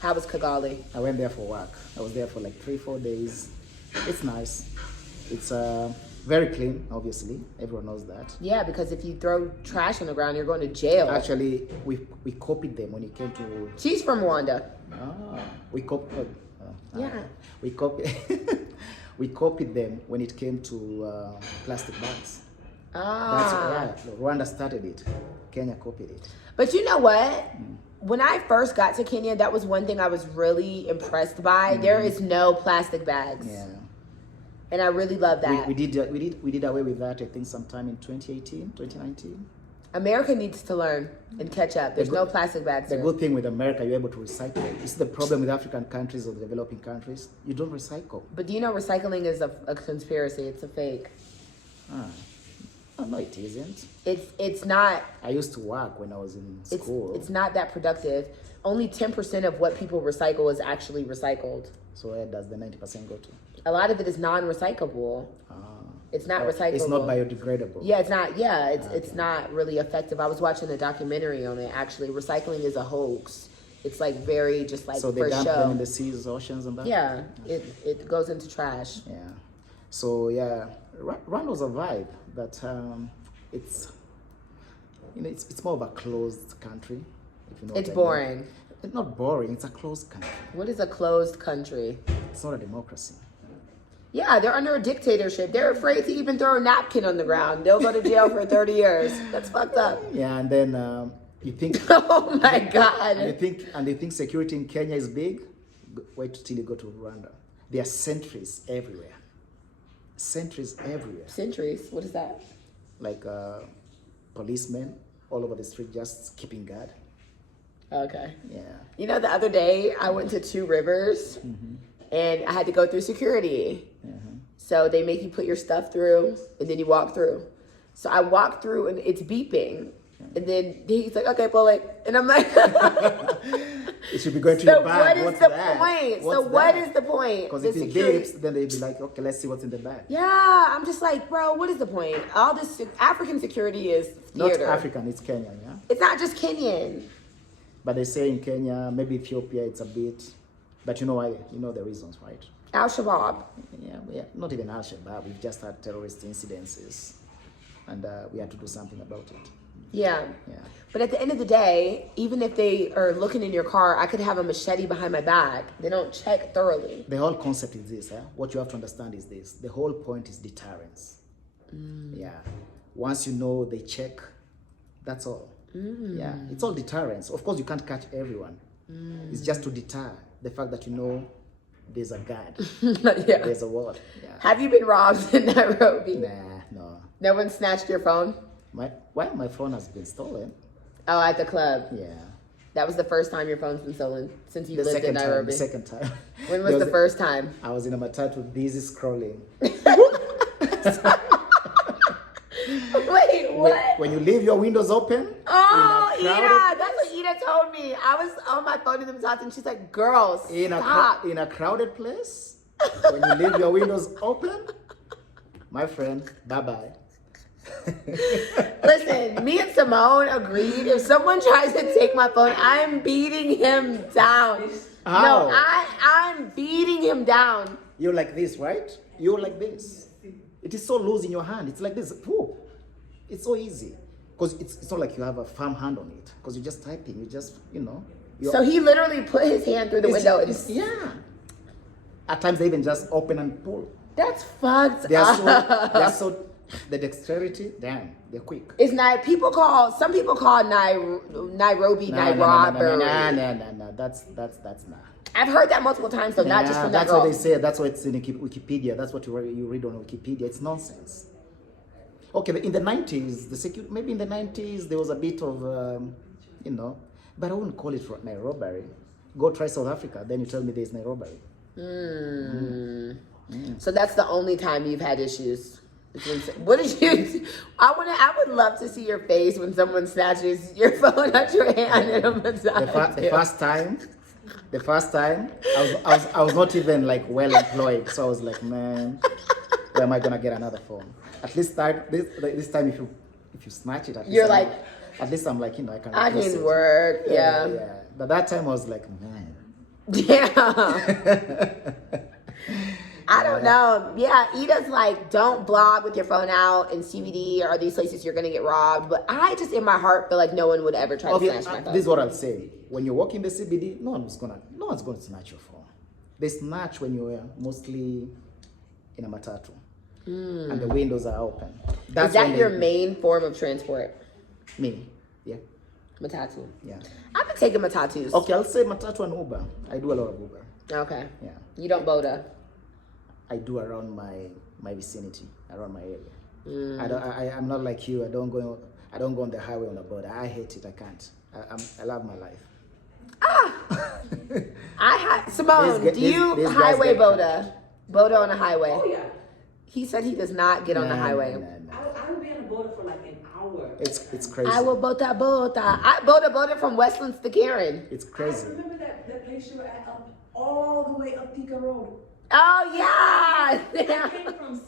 How was Kigali? I went there for work. I was there for like 3-4 days. It's nice. It's very clean, obviously. Everyone knows that. Yeah, because if you throw trash on the ground, you're going to jail. Actually, we copied them when it came to. She's from Rwanda. We copied. Yeah. We copied. We copied them when it came to plastic bags. Rwanda started it. Kenya copied it. But you know what? When I first got to Kenya, that was one thing I was really impressed by. There is no plastic bags. Yeah. And I really love that. We did away with that, I think, sometime in 2018, 2019. America needs to learn and catch up. There's no plastic bags. The good thing with America, you're able to recycle. It's the problem with African countries or the developing countries. You don't recycle. But do you know recycling is a conspiracy? It's a fake. Oh, no, it isn't. It's not. I used to work when I was in school. It's not that productive. Only 10% of what people recycle is actually recycled. So where does the 90% go to? A lot of it is non-recyclable. It's not recyclable. It's not biodegradable. Yeah, it's not. Yeah, it's not really effective. I was watching a documentary on it. Actually, recycling is a house. It's like very just like so they for dump show. them in the seas, oceans, and that. Yeah, it goes into trash. Yeah. So yeah, Rwanda was a vibe that it's it's more of a closed country. If you know It's what I mean. boring. It's not boring. It's a closed country. What is a closed country? It's not a democracy. Yeah, they're under a dictatorship. They're afraid to even throw a napkin on the ground. They'll go to jail for 30 years. That's fucked up. Yeah, and then you think. Oh my God. And you think security in Kenya is big? Wait till you go to Rwanda. There are sentries everywhere. Sentries everywhere. Sentries? What is that? Like policemen all over the street just keeping guard. Okay. Yeah. You know, the other day I went to Two Rivers and I had to go through security. So they make you put your stuff through and then you walk through. So I walked through and it's beeping. And then he's like, okay, pull it. And I'm like, it should be going to your bag. What is the point? What is the point? Because if it beeps, then they'd be like, okay, let's see what's in the bag. Yeah, I'm just like, bro, what is the point? All this African security is theater. Not African, it's Kenyan, yeah? It's not just Kenyan. But they say in Kenya, maybe Ethiopia, it's a bit, but you know why? You know the reasons, right? Al-Shabaab. Yeah, not even Al-Shabaab. We've just had terrorist incidences, and we had to do something about it. Yeah. Yeah. But at the end of the day, even if they are looking in your car, I could have a machete behind my back. They don't check thoroughly. The whole concept is this. What you have to understand is this. The whole point is deterrence. Yeah. Once you know they check, that's all. Yeah. It's all deterrence. Of course, you can't catch everyone. It's just to deter the fact that you know there's a guard. Yeah. There's a ward. Yeah. Have you been robbed in Nairobi? Nah, no. No one snatched your phone? My phone has been stolen. Oh, at the club. Yeah. That was the first time your phone's been stolen since you lived in Nairobi. The second time. When was the first time? I was in a matatu busy scrolling. Wait, what? When you leave your windows open. Oh, Ida, that's what Ida told me. I was on my phone in the matatu and she's like, girl, stop. In a crowded place, when you leave your windows open, my friend, bye-bye. Listen, me and Simone agreed. If someone tries to take my phone, I'm beating him down. How? No, I'm beating him down. You're like this, right? You're like this. It is so loose in your hand. It's like this. Whoa. It's so easy. Because it's not like you have a firm hand on it. Because you're just typing. You just, So he literally put his hand through the window. Yeah. At times they even just open and pull. That's fucked They're up. so the dexterity, damn, they're quick. It's not. Some people call Nairobi Nairobi. No. That's not. I've heard that multiple times, though, not just from that That's girl. what they say. That's what it's in Wikipedia. That's what you read on Wikipedia. It's nonsense. Okay, but in the 90s, maybe in the 90s there was a bit of, but I wouldn't call it Nairobi. Go try South Africa, then you tell me there's Nairobi. So that's the only time you've had issues. What did you? I would love to see your face when someone snatches your phone out your hand in a massage. The first time, I was not even like well employed, so I was like, man, where am I gonna get another phone? At least this time, if you snatch it, at least I'm like, I can work. Yeah. But that time I was like, man. Yeah. I don't know. Yeah, Ida's like, don't blog with your phone out in CBD or these places you're gonna get robbed. But I just in my heart feel like no one would ever try to snatch my phone. This is what I'll say. When you walk in the CBD, no one's gonna snatch your phone. They snatch when you're mostly in a matatu and the windows are open. Is that your main form of transport? Me, yeah. Matatu. Yeah. I've been taking matatus. Okay, I'll say matatu and Uber. I do a lot of Uber. Okay. Yeah. You don't boda. I do around my vicinity, around my area. I'm not like you. I don't go on the highway on a border. I hate it. I can't. I love my life. Simone, do you highway boda? Boda on the highway? Oh yeah. He said he does not get on the highway. I would be on a boat for like an hour. It's crazy. I will bota. I boda from Westlands to Karen. It's crazy. I remember that place you were at all the way up Thika Road. Oh yeah. I came from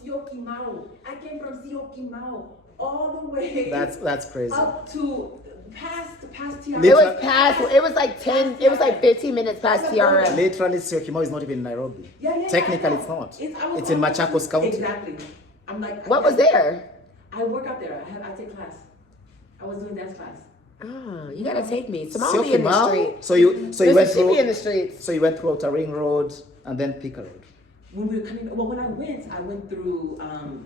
Siokimau all the way. That's crazy. Up to past TRM. It was like 15 minutes past TRM. Literally, Siokimau is not even in Nairobi. Yeah. Technically, it's not. It's in Machakos County. Exactly. I'm like. What was there? I work out there. I take class. I was doing dance class. Oh, you gotta take me. Simone be in the Siokimau? street. So you went through. in the streets. So you went through Outer Ring Road and then Thika Road. When we were coming, when I went through.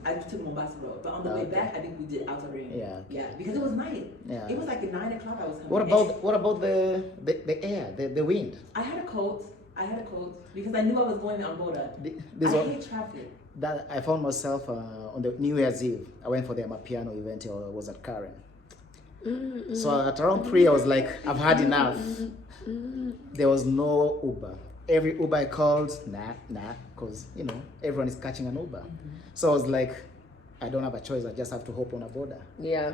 I took Mombasa Road, but on the way back, I think we did Outer Ring. Yeah. Yeah, because it was night. Yeah. It was like at 9 o'clock. I was coming. What about the air, the wind? I had a coat because I knew I was going on Boda. I hate traffic. That I found myself on the New Year's Eve. I went for the Amapiano event. I was at Karen. So at around 3, I was like, I've had enough. There was no Uber. Every Uber I called, nah, because everyone is catching an Uber. So I was like, I don't have a choice. I just have to hop on a border. Yeah.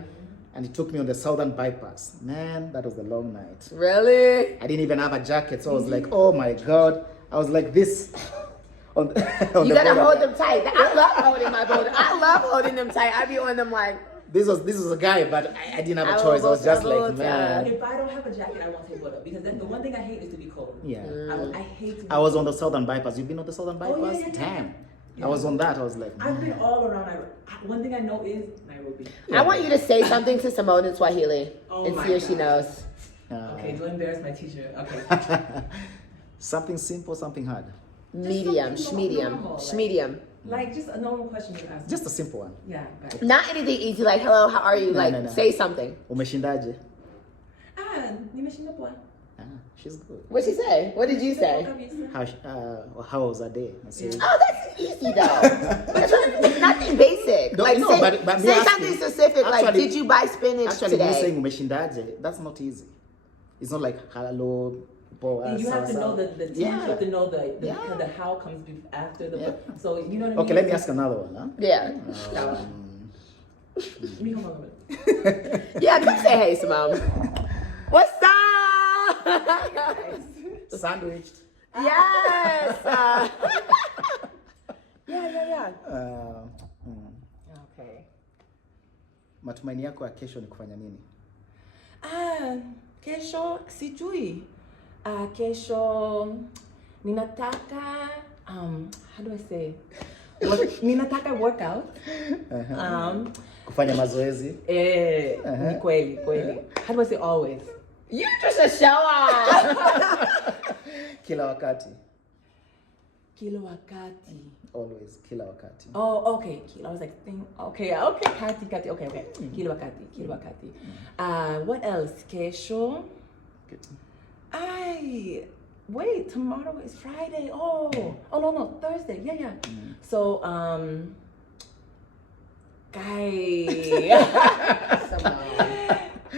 And it took me on the southern bypass. Man, that was a long night. Really? I didn't even have a jacket, so I was like, oh my god. I was like this. on You the gotta border. hold them tight. I love holding my boda. I love holding them tight. I be on them like. This was a guy, but I didn't have a choice. I was just like, man. If I don't have a jacket, I won't take Boda because then the one thing I hate is to be cold. Yeah. I hate to be I was on the southern bypass. You've been on the southern bypass? Oh, yeah. Damn. Yeah. I was on that. I was like, I've been all around Nairobi. One thing I know is Nairobi. I want you to say something to Simone in Swahili and my see if she God. knows. Okay, don't embarrass my teacher. Okay. something simple, something hard. Medium, something normal, schmedium. Like just a normal question you ask. Just a simple one. Yeah. Right. Not anything easy like, hello, how are you? No. Say something. Umeshindaje? Nimeshinda poa. She's good. What'd she say? What did you say? How was her day? I said, Oh, that's easy though. That's nothing basic. No, like no, say, but me say asking- something specific. Like, Actually- did you buy spinach Actually, me today? saying umeshindaje, that's not easy. It's not like hello, poa, You have to know the tense. You Yeah. have to know the Yeah. how comes after the. Yeah. So you know what I mean. Okay, let me ask another one. Huh? Yeah. Me come on with it. Yeah, come say hey, Simone. What's up? Sandwiched. Yes. Yeah. Okay. Matumaini yako ya kesho ni kufanya nini? Kesho sijui. Kesho ninataka how do I say? Ninataka workout. Kufanya mazoezi. Ni kweli. How do I say always? You just a show off. Kila wakati. Kila wakati. Always, kila wakati. Oh, okay. I was like, okay. Kati. Okay. Kila wakati. What else? Kesho. Wait, tomorrow is Friday. Oh no, Thursday. Yeah. So,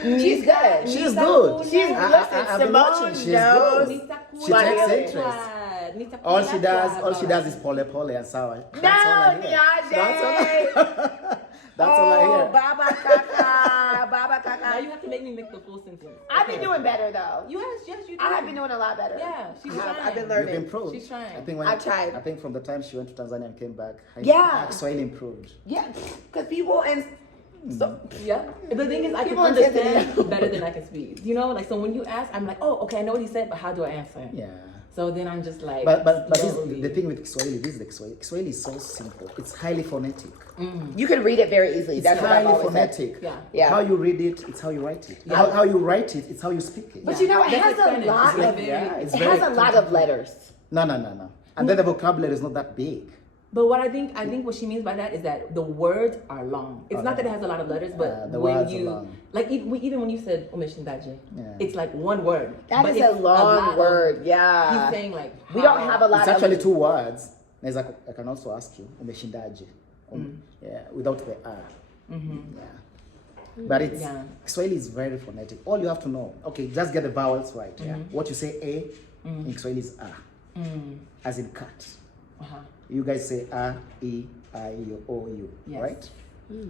She's good. She's good. Listen, I've been watching. Simone She's knows. good. She takes interest. All she does is pole and sour. No, That's all I hear. That's all I hear. Baba Kaka. Now you have to make me make the full sentence. I've been doing better though. Yes, you do. I have been doing a lot better. Yeah, she's trying. I've been You've learning. improved. She's trying. I've tried. I think from the time she went to Tanzania and came back, Yeah. Swahili improved. Yeah, because people and so Yeah. The thing is, I can People in Tanzania. understand better than I can speak. You know, like so when you ask, I'm like, oh, okay, I know what he said, but how do I answer? Yeah. So then I'm just like, But this, slowly. the thing with Kiswahili, this is the Kiswahili. Kiswahili is so simple. It's highly phonetic. You can read it very easily. It's That's what I've highly always said. phonetic. Yeah. Yeah. How you read it, it's how you write it. Yeah. How you write it, it's how you speak it. But you know, it That's has a Spanish. lot It's of very- it's it very has a lot of letters. No. And then the vocabulary is not that big. But what I think what she means by that is that the words are long. It's not that it has a lot of letters, but the when words are you long. like even when you said umeshindaje, Yeah. it's like one word. That but is a it's long lot of- word. Yeah. He's saying like We don't have a lot It's of actually two words. I can also ask you, umeshindaje. Yeah, without the R. Yeah. But it's Kiswahili is very phonetic. All you have to know, okay, just get the vowels right. Yeah. What you say A in Kiswahili is A, as in cat. You guys say A, E, I, O, U, Yes. right?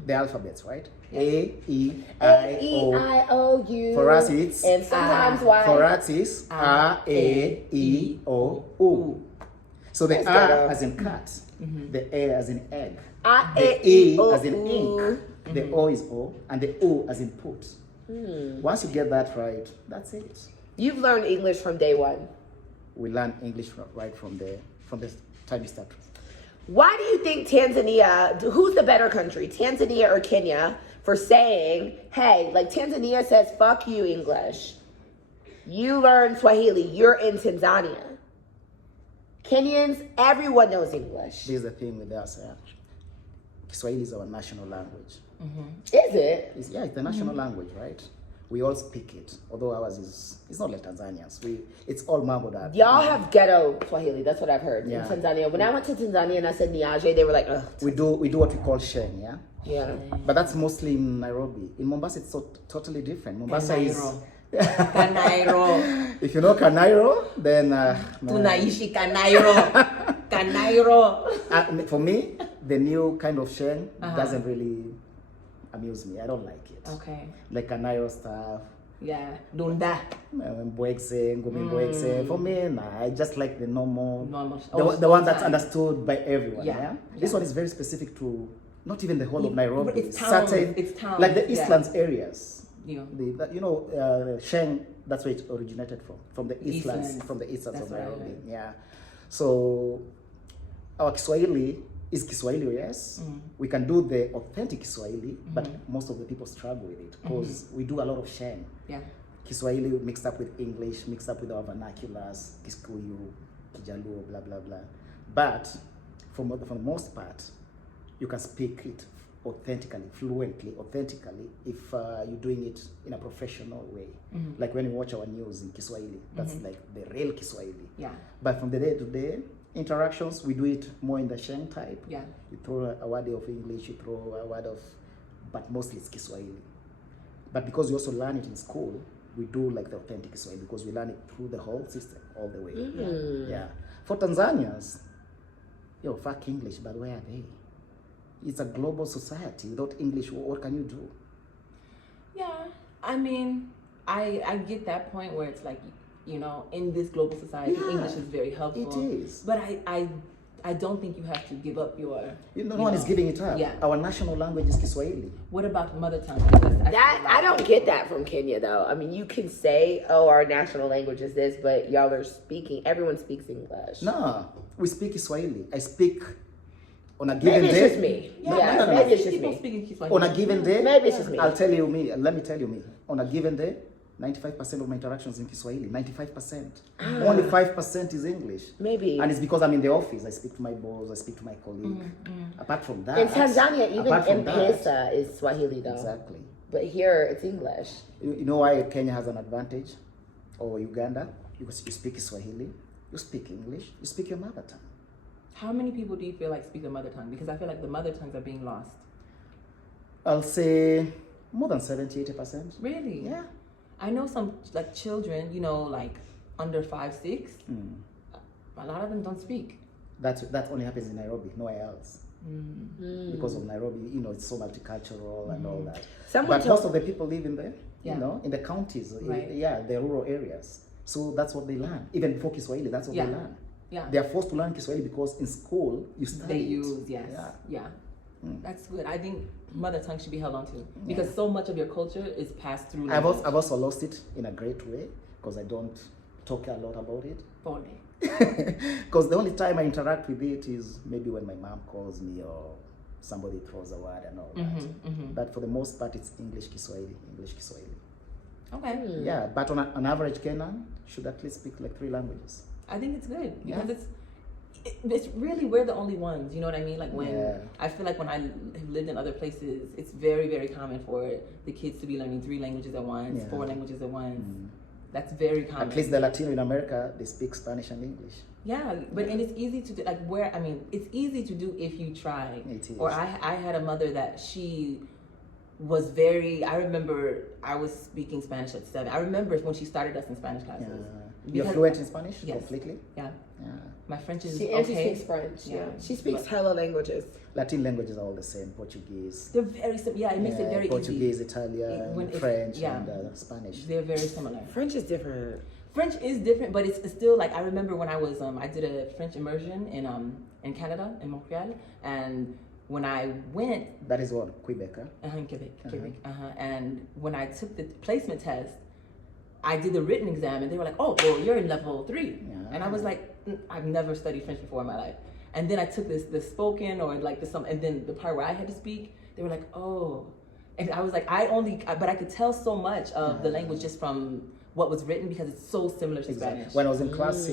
The alphabets, right? Yes. A, E, A, I, E, O. I, O, U. For us, it's and sometimes A. Y. For us, it's A, E, O, U. So the That's A ghetto. as in cat, the A as in egg, A, the E, E O, as in U. ink, the O is O, and the U as in put. Once you get that right, that's it. You've learned English from day one. We learn English right from the time you start. Why do you think Tanzania, who's the better country, Tanzania or Kenya, for saying, hey, like Tanzania says, fuck you, English. You learn Swahili, you're in Tanzania. Kenyans, everyone knows English. This is the thing with us. Kiswahili is our national language. Is it? It's the national language, right? We all speak it, although ours it's not like Tanzanians. It's all mambo that. Y'all have ghetto Swahili, that's what I've heard Yeah. in Tanzania. When I went to Tanzania and I said Niaje, they were like, ugh. We do what we call sheng, yeah? Yeah. But that's mostly in Nairobi. In Mombasa, it's totally different. Mombasa is... Kanairo. If you know Kanairo, then... Tunaishi Kanairo. Kanairo. For me, the new kind of sheng doesn't really amuse me. I don't like it. Okay. Like Kanairo stuff. Yeah. Dunda. Mbwekse, Ngumi Mbwekse. For me, nah, I just like the normal... Normal. The one that's understood by everyone, Yeah. yeah? This one is very specific to... Not even the whole of Nairobi. But it's towns. It's towns. Like the yeah. Eastlands areas. Yeah. Sheng, that's where it originated from the Eastlands, Eastlands. from the Eastlands That's of right, Nairobi. right. Yeah. So our Kiswahili is Kiswahili, yes. We can do the authentic Kiswahili, but most of the people struggle with it because we do a lot of Sheng. Yeah. Kiswahili mixed up with English, mixed up with our vernaculars, Kiskuyu, Kijaluo, blah, blah, blah. But for the most part, you can speak it authentically, fluently, authentically, if you're doing it in a professional way. Like when you watch our news in Kiswahili, that's like the real Kiswahili. Yeah. But from the day-to-day interactions, we do it more in the Sheng type. Yeah. You throw a word of English, you throw a word of, but mostly it's Kiswahili. But because we also learn it in school, we do like the authentic Kiswahili because we learn it through the whole system, all the way. Yeah. For Tanzanians, fuck English, but where are they? It's a global society. Without English, what can you do? Yeah, I mean, I get that point where it's like, in this global society, English is very helpful. It is. But I don't think you have to give up your... No one is giving it up. Yeah. Our national language is Kiswahili. What about mother tongue? That's I don't get that from Kenya though. I mean, you can say, oh, our national language is this, but y'all are speaking, everyone speaks English. No, we speak Kiswahili. I speak on a given Maybe day. it's just me. Yeah, maybe it's just people me. speaking Kiswahili. On a given day, Maybe it's just me. Let me tell you me. On a given day, 95% of my interactions in Kiswahili, 95%. Only 5% is English. Maybe. And it's because I'm in the office. I speak to my boss, I speak to my colleague. Apart from that. In Tanzania, even apart from M-Pesa is Swahili though. Exactly. But here, it's English. You know why Kenya has an advantage? Or Uganda? Because you speak Swahili, you speak English, you speak your mother tongue. How many people do you feel like speak the mother tongue? Because I feel like the mother tongues are being lost. I'll say more than 70-80%. Really? Yeah. I know some like children, like under 5, 6. A lot of them don't speak. That only happens in Nairobi, nowhere else. Because of Nairobi, it's so multicultural and all that. But most of the people live in the, in the counties, Right. the rural areas. So that's what they learn. Even before Kiswahili, that's what they learn. Yeah. They are forced to learn Kiswahili because in school you study They it. use, yes. Yeah. That's good. I think mother tongue should be held on to because so much of your culture is passed through I've language. also lost it in a great way because I don't talk a lot about it. Because the only time I interact with it is maybe when my mom calls me or somebody throws a word and all that. But for the most part, it's English Kiswahili. Okay. Yeah, but on average, Kenyan should at least speak like 3 languages. I think it's good because it's really, we're the only ones, you know what I mean? Like when I feel like when I have lived in other places, it's very, very common for the kids to be learning 3 languages at once, 4 languages at once. That's very common. At least the Latino in America, they speak Spanish and English. Yeah, but and it's easy to do, like it's easy to do if you try. It is. Or I had a mother that she was very, I remember I was speaking Spanish at 7. I remember when she started us in Spanish classes. You're fluent in Spanish? Yes. Completely? Yeah. My French is She speaks French. Yeah. She speaks hella languages. Latin languages are all the same. Portuguese. They're very similar. Yeah, it makes it very Portuguese, easy. Italian, French, and Spanish. They're very similar. French is different. French is different, but it's still like, I remember when I was I did a French immersion in Canada, in Montreal, and when I went, that is what, Quebec, huh? In Quebec. And when I took the placement test, I did the written exam, and they were like, "Oh, well, you're in level 3," and I was like, "I've never studied French before in my life." And then I took the spoken or like and then the part where I had to speak, they were like, "Oh," and I was like, but I could tell so much of the language just from what was written because it's so similar to Spanish. When I was in class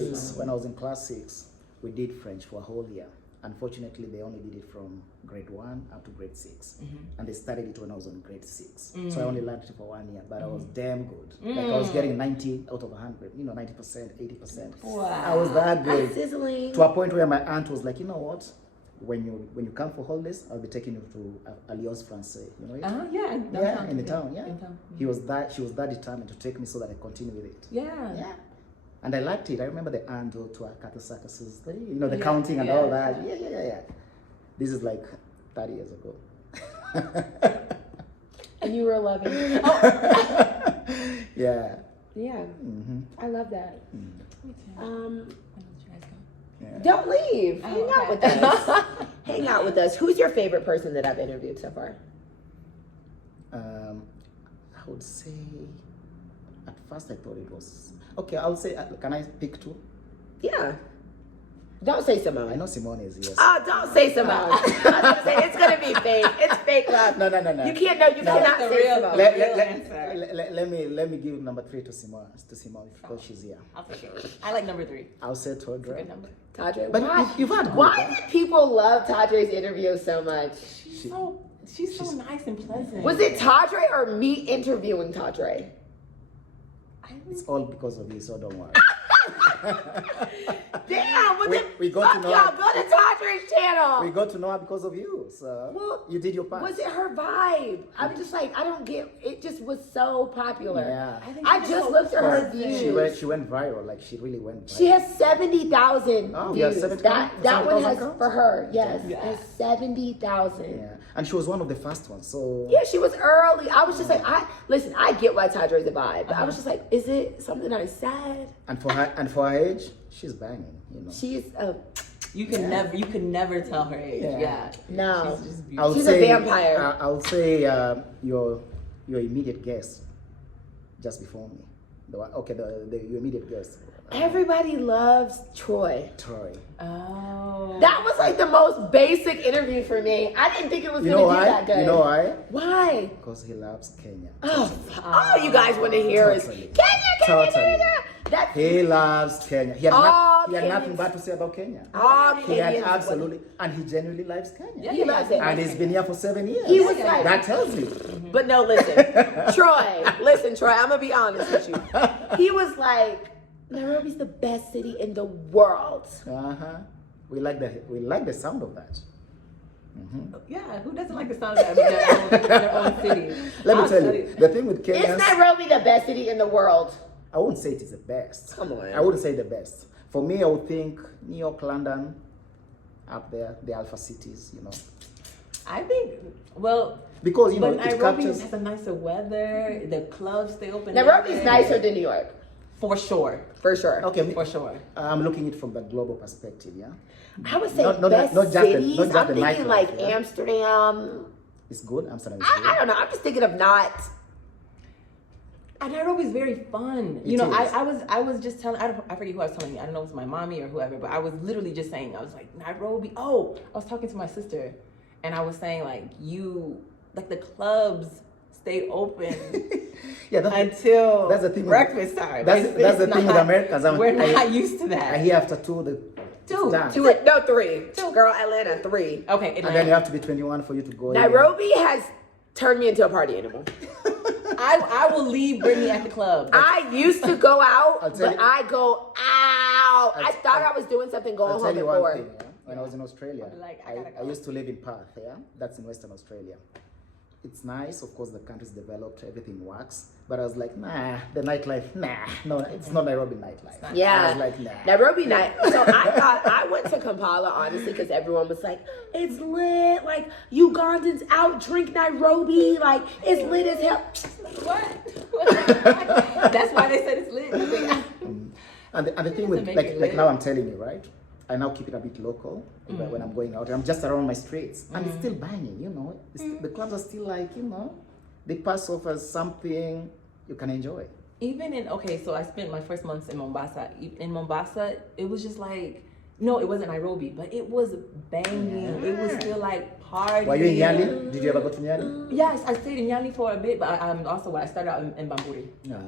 6, we did French for a whole year. Unfortunately, they only did it from grade 1 up to grade 6. And they started it when I was on grade 6. So I only learned it for 1 year, but I was damn good. Like I was getting 90 out of 100, 90%, 80%. Wow. I was that good. Sizzling. To a point where my aunt was like, you know what? When you come for holidays, I'll be taking you to Alliance Française. You know it? In the town. She was that determined to take me so that I continue with it. Yeah. And I liked it. I remember the Ando to Akata circuses, the counting and all that. Yeah. This is like 30 years ago. And you were 11. Yeah. Yeah. I love that. Yeah. Don't leave. Hang out with us. Hang out with us. Who's your favorite person that I've interviewed so far? I would say, at first I thought it was, okay, I'll say, can I pick 2? Yeah. Don't say Simone. I know Simone is, yes. Oh, don't say Simone. I was gonna say, it's gonna be fake. It's fake love. No. You cannot say Simone. Let me give number 3 to Simone because she's here. I'll take it. I like number 3. I'll say Todra. Good number. Tadre. But you've had why did people love Tadre's interview so much? She's so nice and pleasant. Was it Tadre or me interviewing Tadre? It's all because of you, so don't worry. Damn, we got to know y'all, go to Tadre's channel. We got to know her because of you, so you did your part. Was it her vibe? I'm just like, I don't get, it just was so popular. Yeah. I just looked at her views. She went viral, like she really went viral. She has 70,000 views. 70,000? That one has, for her, yes, Yeah. has 70,000. Yeah, and she was one of the first ones, so. Yeah, she was early. I was just like, I get why Tadre's a vibe, but I was just like, is it something I said? And for her age, she's banging, She's You can never tell her age. Yeah. No. She's just beautiful. She's a vampire. I'll say your immediate guest just before me. Your immediate guest. Everybody loves Troy. Oh. That was like the most basic interview for me. I didn't think it was going to be that good. You know why? Why? Because he loves Kenya. Oh, you guys want to hear is Kenya. He loves Kenya. He had nothing bad to say about Kenya. He had absolutely, and he genuinely loves Kenya. Yeah, he loves it. And he's been here for 7 years. He was like, that tells me. But no, listen, Troy, I'm gonna be honest with you. He was like, Nairobi's the best city in the world. We like the sound of that. Yeah, who doesn't like the sound of their own city? Let me tell you, the thing with Kenya. Is Nairobi the best city in the world? I wouldn't say it is the best. Come on. I wouldn't say the best. For me, I would think New York, London, up there, the alpha cities, I think, because but it Nairobi captures. has a nicer weather. The clubs stay open. Nairobi's nicer than New York. For sure. Okay, For sure. I'm looking at it from the global perspective, yeah. I would say Not best just cities. not just I'm the thinking nightlife, like yeah. Amsterdam. It's good. Amsterdam is I good. don't know. I'm just thinking of not. And Nairobi's very fun. It is. I was just telling, I forget who I was telling you. I don't know if it was my mommy or whoever, but I was literally just saying, I was like, Nairobi. Oh, I was talking to my sister and I was saying like the clubs stayed open until that's the thing breakfast time. That's the thing with Americans. We're not used to that. I hear after 2, Two. done. 3. Girl, Atlanta, 3. Okay, And then you have to be 21 for you to go in. Nairobi has turned me into a party animal. I will leave Brittney at the club. I used to go out, I'll tell but you- I go out. I thought I was doing something going I'll home tell you at one 4. thing. Yeah? When I was in Australia, I'll be like, I I gotta go. used to live in Perth. Yeah, that's in Western Australia. It's nice, of course. The country's developed, everything works. But I was like, nah, the nightlife, no, it's not Nairobi nightlife. Yeah. I was like, nah. Nairobi night. So I thought I went to Kampala honestly because everyone was like, it's lit. Like Ugandans out drink Nairobi. Like it's lit as hell. What? That's why they said it's lit. And the thing with make like it like lit. now I'm telling you, right? I now keep it a bit local when I'm going out. I'm just around my streets, and it's still banging. You know, the clubs are still like, you know, they pass off as something you can enjoy. Even so I spent my first months in Mombasa. In Mombasa, it was just like, no, it wasn't Nairobi, but it was banging. It was still like partying. Were you in Nyali? Did you ever go to Nyali? Yes, I stayed in Nyali for a bit, but also I started out in Bamburi. Yeah,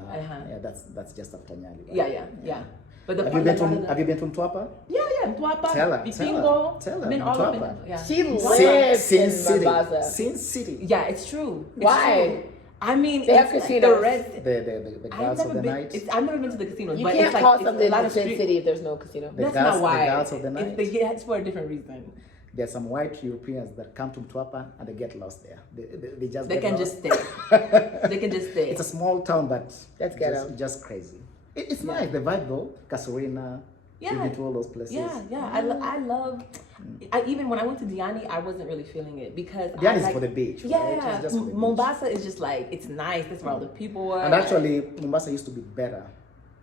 that's just after Nyali. Right? Yeah. But the Have you been to Mtwapa? Yeah, Mtwapa, Tell her. Bipingo. Tell her. Been all up in Mtwapa. yeah. She lives Sin in City. Mombasa. Sin City. Yeah, it's true. It's Why? true. I mean, They have it's like casinos. the red. The girls of the night. I've never been to the casinos. You but can't it's like, call it's something a lot in of Sin street. City if there's no casino. The That's girls- not why. the girls of the night. It's for a different reason. There's some white Europeans that come to Mtwapa and they get lost there. They just They get can lost. just stay. They can just stay. It's a small town, but That's ghetto. just crazy. It's nice. The vibe though. Casuarina. Yeah. You've been to all those places. Yeah. I love. Even when I went to Diani, I wasn't really feeling it because Diani is like, for the beach. Right? Yeah, It's just for the beach. Mombasa is just like it's nice. That's where all the people were. And actually, Mombasa used to be better,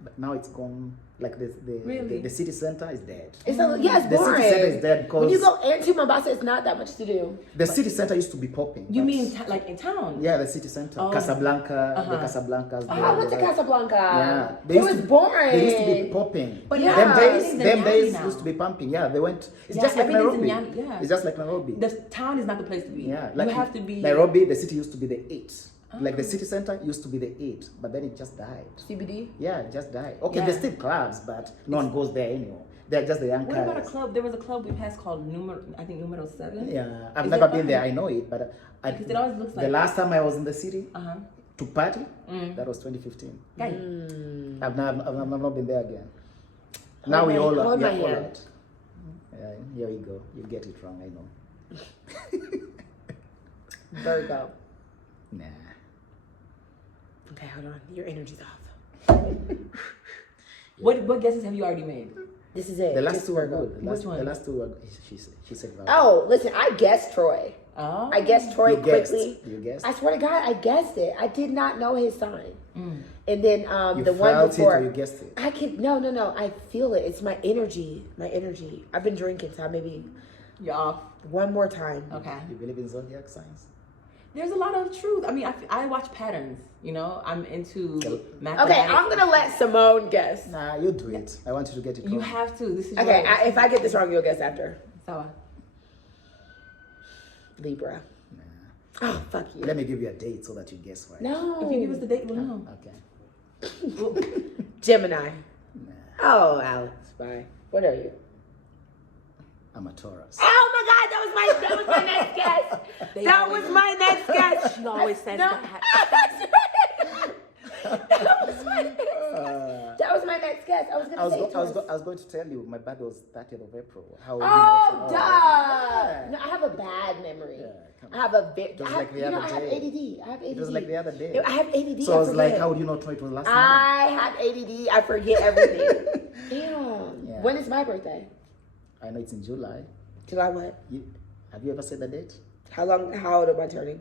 but now it's gone. Like Really? the city center is dead. It's the boring. city center is dead because When you go into Mombasa, it's not that much to do. the city center used to be popping. You but- mean like in town? Yeah, the city center, Oh. Casablanca, the Uh-huh. Casablancas. Oh, I went to Casablanca. Yeah, It was boring. They used to be popping. But Yeah. them everything's in them Nyali days now. used to be pumping. Yeah, they went. It's Yeah, just like everything's in Nairobi. Nyali, yeah. It's just like Nairobi. The town is not the place to be. Yeah, you have to be Nairobi. The city used to be the 8. Like the city center used to be the 8, but then it just died. CBD. Yeah, it just died. Okay, Yeah. there's still clubs, but no one goes there anymore. They're just the young What about a guys. club? There was a club we passed called Numero 7. Yeah, I've Is never it been fun? there. I know it, but Because it always looks the like- last time I was in the city Uh huh. to party, that was 2015. Guy. I've not been there again. Now we all hold we my are all hand. out. Yeah, here we go. You get it wrong, I know. Virgo. Nah. Okay, hold on. Your energy's off. What guesses have you already made? This is it. The last Just two were Virgo. good. Which one? The last two were. She said. Virgo. Oh, listen, I guessed Troy. Oh. I guessed Troy You guessed. quickly. You guessed. I swear to God, I guessed it. I did not know his sign. And then You the one felt before, it or you guessed it. I can no. I feel it. It's my energy. My energy. I've been drinking, so maybe You're off. one more time. Okay. You believe in zodiac signs? There's a lot of truth. I mean, I watch patterns. You know, I'm into Okay, mathematics. I'm gonna let Simone guess. Nah, you do it. I want you to get it wrong. You have to. This is Okay, yours. if I get this wrong, you'll guess after. Sawa. Libra. Nah. Oh, fuck you. Let me give you a date so that you guess right. No. If you give us the date, we'll know. Okay. Gemini. Nah. Oh, Alex. Bye. What are you? I'm a Taurus. Oh my God, that was my next guess. That was my next guess. She always says No. that. That was my next. That was my next guess. I was gonna say Taurus. I was going to tell you my birthday was 30th of April. How Oh, duh. Yeah. No, I have a bad memory. Yeah, come I have a bit. Just like the I other have day. ADD. I have ADD. It was like the other day. I have ADD. So I was like, forget. how would you know it was last month? I have ADD. I forget everything. Damn. Yeah. When is my birthday? I know it's in July. July what? Have you ever said the date? How old am I turning?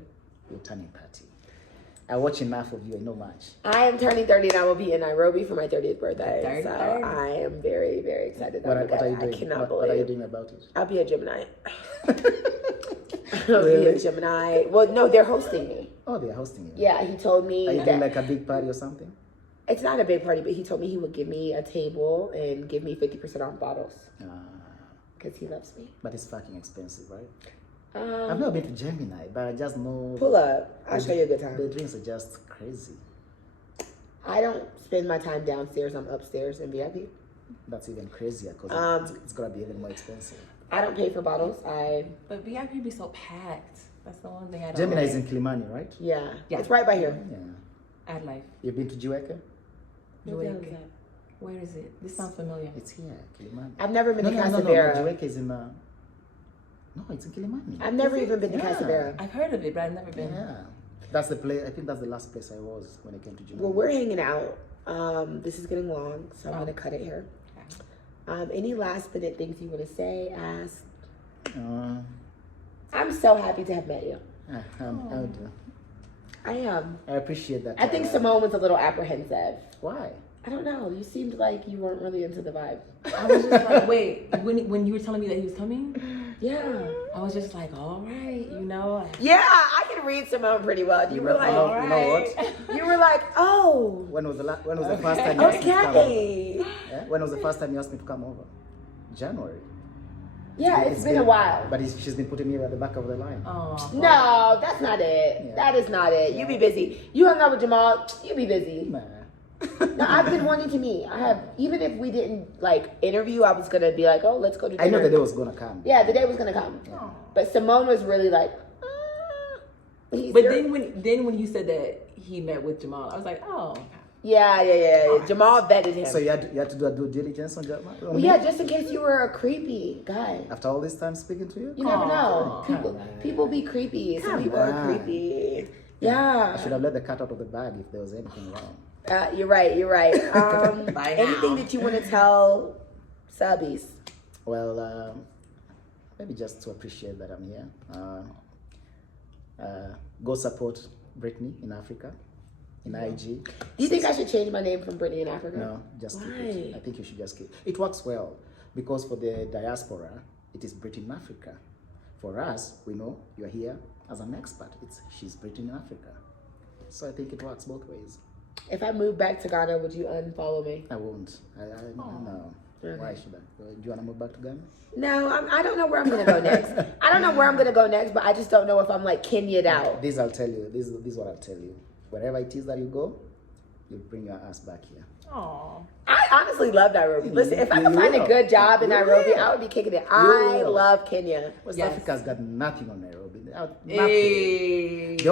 You're turning 30. I watch enough of you. I know much. I am turning 30 and I will be in Nairobi for my 30th birthday. 30, so 30. I am very, very excited. What Oh my are you God, doing? I cannot What believe are you doing about it? I'll be a Gemini. I'll be a Gemini. Well, no, they're hosting me. Oh, they're hosting you. Yeah, he told me Are you that doing like a big party or something? it's not a big party, but he told me he would give me a table and give me 50% off bottles because he loves me. But it's fucking expensive, right? I've never been to Gemini, but I just know. Pull up. I'll show you a good time. The drinks are just crazy. I don't spend my time downstairs. I'm upstairs in VIP. That's even crazier because it's gonna be even more expensive. I don't pay for bottles. But VIP be so packed. That's the one thing I don't Gemini like. is in Kilimani, right? Yeah. Yeah. It's right by here. Yeah. Nightlife. You've been to Jiweka? What the hell is that? Where is it? This sounds familiar. It's here, Kilimani. I've never been to No, Casabera. Jiweka is in. No, it's in Kilimani. I've never even been to Yeah. Casabera. I've heard of it, but I've never been. Yeah, that's the place. I think that's the last place I was when I came to Jiweka. Well, we're hanging out. This is getting long, so I'm Oh. gonna cut it here. Any last minute things you want to say, ask? I'm so happy to have met you. I am. I appreciate that. I think Simone was a little apprehensive. Why? I don't know. You seemed like you weren't really into the vibe. I was just like, wait, when you were telling me that he was coming, Yeah. I was just like, all right, you know. Yeah, I can read Simone pretty well. You were like, you know what? you were like, oh, When was the first time you asked me to come over? okay. Yeah? When was the first time you asked me to come over? January. Yeah, it's been a while. But she's been putting me at the back of the line. Oh, No, that's not it. Yeah. That is not it. You be busy. You hung out with Jamal. You be busy. Nah. No, I've been wanting to meet. I have. Even if we didn't like interview, I was gonna be like, oh, let's go to dinner. I know the day was gonna come. Yeah, the day was gonna come. Yeah. But Simone was really like. He's But your- then when you said that he met with Jamal, I was like, oh. Yeah. Jamal vetted him. So you had to do a due diligence on Jamal? Well, yeah, just in case you were a creepy guy. After all this time speaking to you? You never know. Come People be creepy. Some Come people are on. creepy. I Yeah. should have let the cat out of the bag if there was anything wrong. You're right. Bye Anything now. that you want to tell subbies? Well, maybe just to appreciate that I'm here. Go support Brittany in Africa, in IG. Do you think I should change my name from Brittany in Africa? No, just keep Why? it. I think you should just keep it. It works well because for the diaspora, it is Brittany in Africa. For us, we know you're here as an expat. She's Brittany in Africa. So I think it works both ways. If I move back to Ghana, would you unfollow me? I won't. No. Okay. Why should I? Do you want to move back to Ghana? No, I don't know where I'm gonna go next. I don't know where I'm gonna go next, but I just don't know if I'm like Kenya'd out. This I'll tell you. This is what I'll tell you. Wherever it is that you go, you'll bring your ass back here. Oh. I honestly love Nairobi. Listen, if I You could find a will. good job in You Nairobi, will. I would be kicking it. I will. love Kenya. West Yes. Africa's got nothing on Nairobi. They have nothing. Hey. The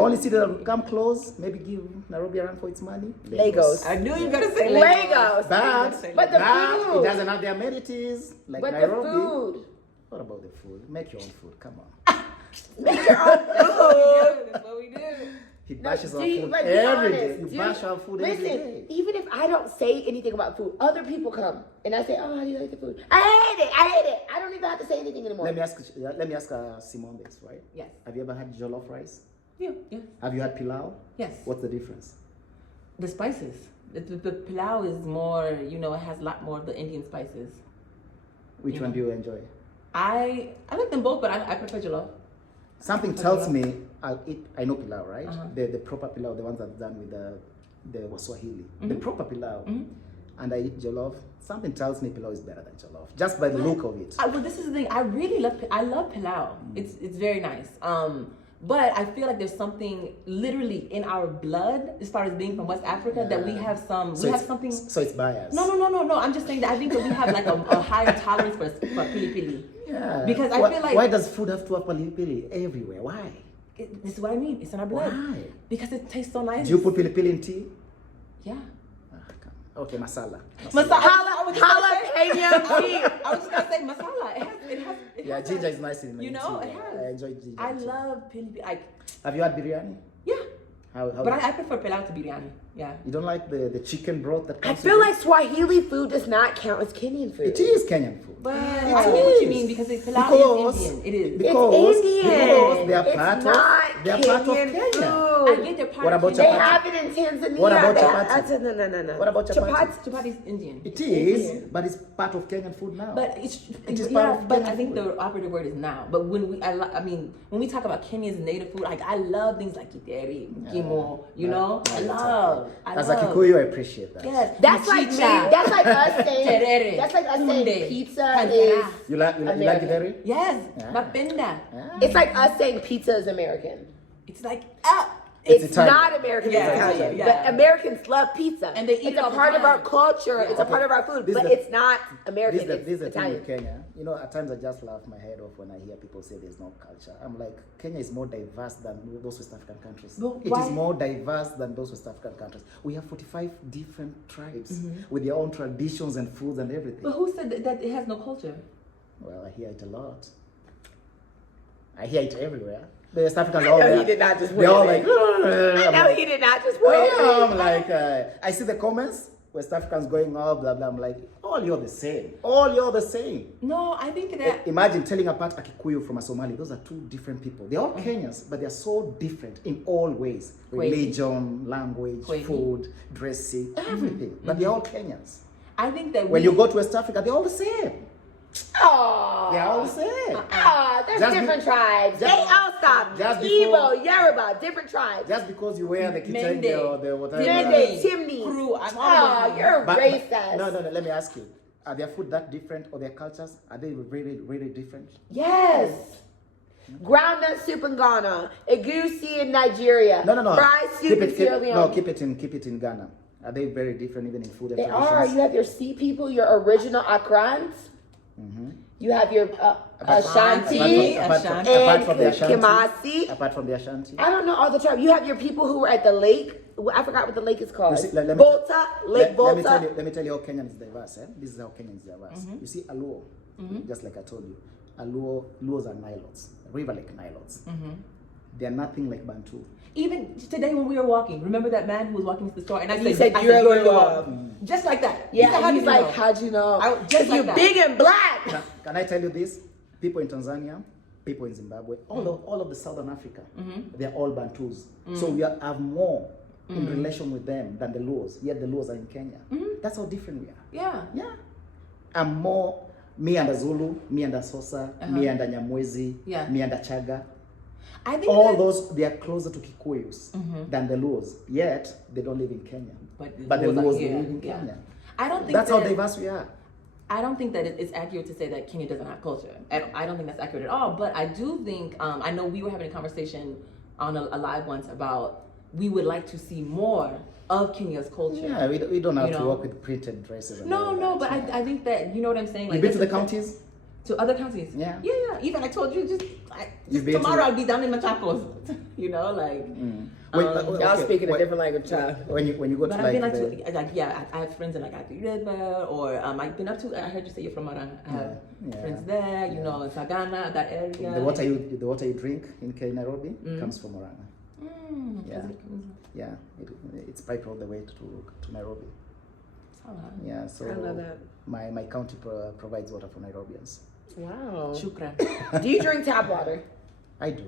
only city that will come close, maybe give Nairobi a run for its money. Lagos. I knew you were gonna say Lagos. But the it food. doesn't have the amenities like But Nairobi. the food. What about the food? Make your own food. Come on. Make your own food. That's what we do. He bashes our Do you- food but be every honest, day. You do- bash our food every Listen, day. even if I don't say anything about food, other people come and I say, "Oh, how do you like the food?" I hate it. I don't even have to say anything anymore. Let me ask Simone this, right? Yes. Have you ever had jollof rice? Yeah. Have you had pilau? Yes. What's the difference? The spices. The pilau is more, it has a lot more of the Indian spices. Which one do you enjoy? I like them both, but I prefer jollof. Something tells me I'll eat. I know pilau, right? Uh-huh. The proper pilau, the ones that's done with the Swahili, the Mhm. proper pilau, Mhm. and I eat jollof. Something tells me pilau is better than jollof, just by the look of it. Well, this is the thing. I love pilau. It's very nice. But I feel like there's something literally in our blood as far as being from West Africa that we have something. So it's biased. No. I'm just saying that I think that we have like a higher tolerance for pili pili. Yeah. Because I feel like- why does food have to have pili pili everywhere? Why? This is what I mean. It's in our blood. Why? Because it tastes so nice. Do you put pili pili in tea? Yeah. Okay, masala. Holla, Kenya. I was just gonna say masala. It has. Yeah, ginger is nice in You tea. know, it has. I enjoy ginger. I too. love pili pili. Have you had biryani? Yeah. How But I prefer pilau to biryani. Yeah. You don't like the chicken broth that I comes feel with like Swahili food does not count as Kenyan food. it? It is Kenyan food. But I get what you mean because pilau is Indian. It is. Because Indian. Because they are It's part not of They are part of Kenyan Kenya. food. I get they're part What of about They Kenya. chapati? have it in Tanzania. What about They chapati? have- No. What about chapati? Chapati's Indian. It is, but it's part of Kenyan food now. But it's It is part yeah, of but Kenyan I think food. the operative word is now. But when I mean, when we talk about Kenya's native food, like I love things like kiteri, kimo, you know, I love. As a Kikuyu, I appreciate that. Yes, That's like me. Mchicha. That's like us saying. Terere. That's like us saying Tunde. pizza Kankara. is. You like American. Githeri? Yes, Yeah. mapenda. It's like us saying pizza is American. It's like It's It's Italian. not American. Yeah, It's Italian. yeah. But Americans love pizza. And they eat it's it a all the part of time. our culture. Yeah. It's a part of our food. This is But the- it's not American. This is the It's thing Italian. with Kenya. You know, at times I just laugh my head off when I hear people say there's no culture. I'm like, Kenya is more diverse than those West African countries. But It why- is more diverse than those West African countries. We have 45 different tribes with their own traditions and foods and everything. But who said that it has no culture? Well, I hear it a lot. I hear it everywhere. The West Africans I are all know there. he did not just They're all point like, at me. I know he did not just point at me. I'm like, I see the comments, West Africans going, oh, blah, blah. I'm like, all you're the same. All you're the same. No, I think that Imagine telling apart a Kikuyu from a Somali. Those are two different people. They're all Kenyans, but they're so different in all ways. Kweli. Religion, language, Kweli. food, dressing, everything. But they're all Kenyans. I think that When you go to West Africa, they're all the same. Oh. They're all the same. Ah, there's Just different be- tribes. just- They all stop. just Igbo, before- Yoruba, different tribes. Just because you wear the Mende. kitenge or the whatever. Mende, Timni. Crew, I'm all Oh, of them. you're But- racist. No, let me ask you. Are their food that different or their cultures? Are they really, really different? Yes. Groundnut soup in Ghana, egusi in Nigeria, No. fried soup in Sierra Leone. keep it in Ghana. Are they very different even in food and They traditions? are. You have your sea people, your original Akrans. Mm-hmm. You have your Ashanti Apart and from the Ashanti. Kimasi. Apart from the Ashanti. I don't know all the tribes. You have your people who were at the lake. I forgot what the lake is called. You see, let me- Volta, Lake Volta. Let me tell you how Kenyan is diverse. This is how Kenyan is diverse. Mm-hmm. You see, Aluo, just like I told you, Luos are Nilots, river lake Nilots. Mm-hmm. They are nothing like Bantu. Even today when we were walking, remember that man who was walking to the store and I He said, said, "You're "You're Luo." just like that. Yeah, He said, "How he's did you like, know?" how'd you know? I- just Because like you're that. big and black. Can I tell you this? People in Tanzania, people in Zimbabwe, all of the Southern Africa, they're all Bantus. So we have more in relation with them than the Luos. Yet the Luos are in Kenya. That's how different we are. Yeah. Yeah. I'm more me and a Zulu, me and a Sosa, me and a Nyamwezi, Yeah. me and a Chaga. I think All that- those, they are closer to Kikuyus than the Luos. Yet they don't live in Kenya. But But the Luos are Luos here. live in Yeah. Kenya. I don't think That's how that- diverse we are. I don't think that it's accurate to say that Kenya doesn't have culture. I don't think that's accurate at all. But I do think, I know we were having a conversation on a live once about we would like to see more of Kenya's culture. Yeah, we don't have You to know? work with printed dresses. And all No, that. but I think that, you know what I'm saying? You've been to this the is- counties? To other counties? Yeah. Yeah. Even I told you, just You've been tomorrow to- I'll be down in Machakos. You know, like. Wait, Y'all speaking a wait, different language, child. When you go But to I've been like up the, to, like, yeah, I have friends in like Athi River, or I've been up to, I heard you say you're from Marang. I have Yeah. friends there, you know, in Sagana, that area. the water you drink in Nairobi comes from Oranga. Yeah. Yeah, it's piped all the way to Nairobi. Yeah, so I love that. my county provides water for Nairobians. Wow. Shukran. Do you drink tap water? I do.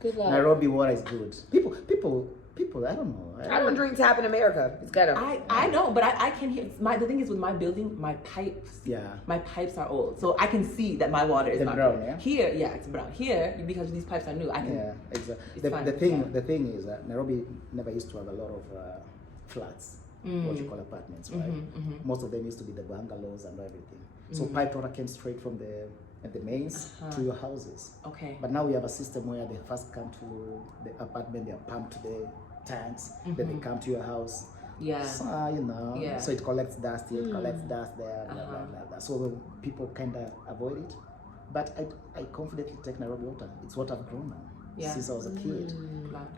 Good luck. Nairobi water is good. People, I don't know. I don't drink tap in America. It's ghetto. I don't, but I can hear, the thing is with my building, my pipes. Yeah. My pipes are old, so I can see that my water is They're not brown, good. yeah? Here, yeah, it's brown. Here, because these pipes are new, I can. Yeah, exactly. It's fine, The thing is that Nairobi never used to have a lot of flats, what you call apartments, right? Most of them used to be the bungalows and everything. So piped water came straight from the mains to your houses. Okay. But now we have a system where they first come to the apartment, they are pumped to the tanks, then they come to your house. Yeah. So, Yeah. so it collects dust here, it collects dust there, blah, blah, blah, blah. So people kind of avoid it. But I confidently take Nairobi water. It's what I've grown on since I was a kid.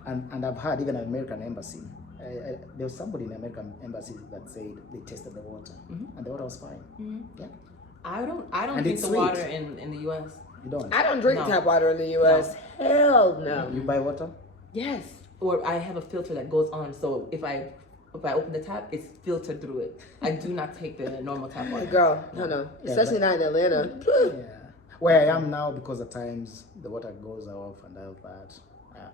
And I've heard even an American embassy. There was somebody in the American embassy that said they tested the water and the water was fine. Yeah. I don't And drink it's the sweet. water in the US. You don't? I don't drink No. tap water in the U.S. Hell no. You buy water? Yes. Or I have a filter that goes on, so if I open the tap, it's filtered through it. I do not take the normal tap water. Girl, no. Yeah, Especially not in Atlanta. Yeah. Where I am now, because at times the water goes off and all that,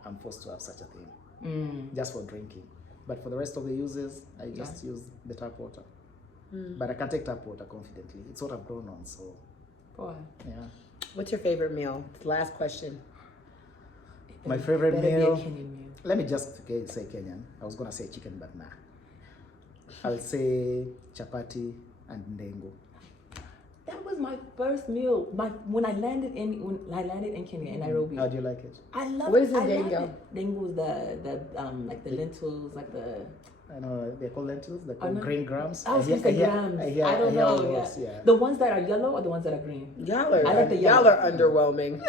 I'm forced to have such a thing, just for drinking. But for the rest of the uses, I just use the tap water. But I can take tap water confidently. It's what I've grown on, so. Boy. Yeah. What's your favorite meal? Last question. My favorite Better be a meal. Kenyan meal. Let me just say Kenyan. I was gonna say chicken, but nah. I'll say chapati and ndengu. That was my first meal. When I landed in Kenya, in Nairobi. How do you like it? I love. What is a I dengu? love it. Dengu is the like the lentils, like the. I know they're called lentils. They're Oh, called no. green grams. I was grams. I don't know. all those, yeah. The ones that are yellow or the ones that are green. Y'all are, I like the y'all yellow. are underwhelming.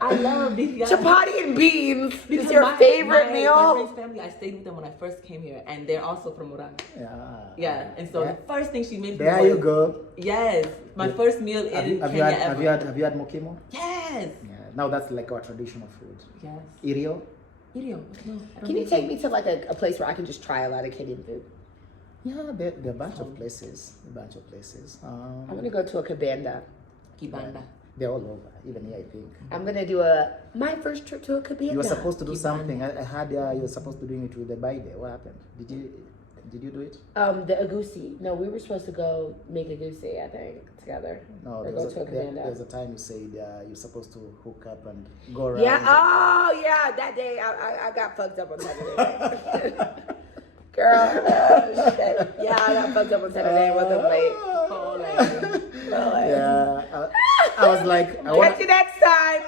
I love these guys. Chapati and beans is Because your favorite my meal? friend's family, I stayed with them when I first came here, and they're also from Rwanda. Yeah. Yeah, and so Yeah. the first thing she made. There you go. Yes, my first meal in Kenya Have you ever. had mokimo? Yes. Yeah. Now that's like our traditional food. Yes. Irio? Idiom. No, I don't Can you know. take me to like a place where I can just try a lot of Kenyan food? Yeah, there are a bunch of places. I want to go to a kabanda. Kibanda. They're all over, even here, I think. I'm gonna do my first trip to a kabanda. You were supposed to do Kibanda. something. I heard you were supposed to do it with the Baide. What happened? Did you do it? The agusi. No, we were supposed to go make agusi, I think, together. No, Or there go was to a kabanda. there's a time you said you're supposed to hook up and go around. Yeah. Oh, yeah. That day I got fucked up on Saturday. Girl. Shit. Yeah, I got fucked up on Saturday. Wasn't late. Oh, like, Yeah, I was like, Catch you next time.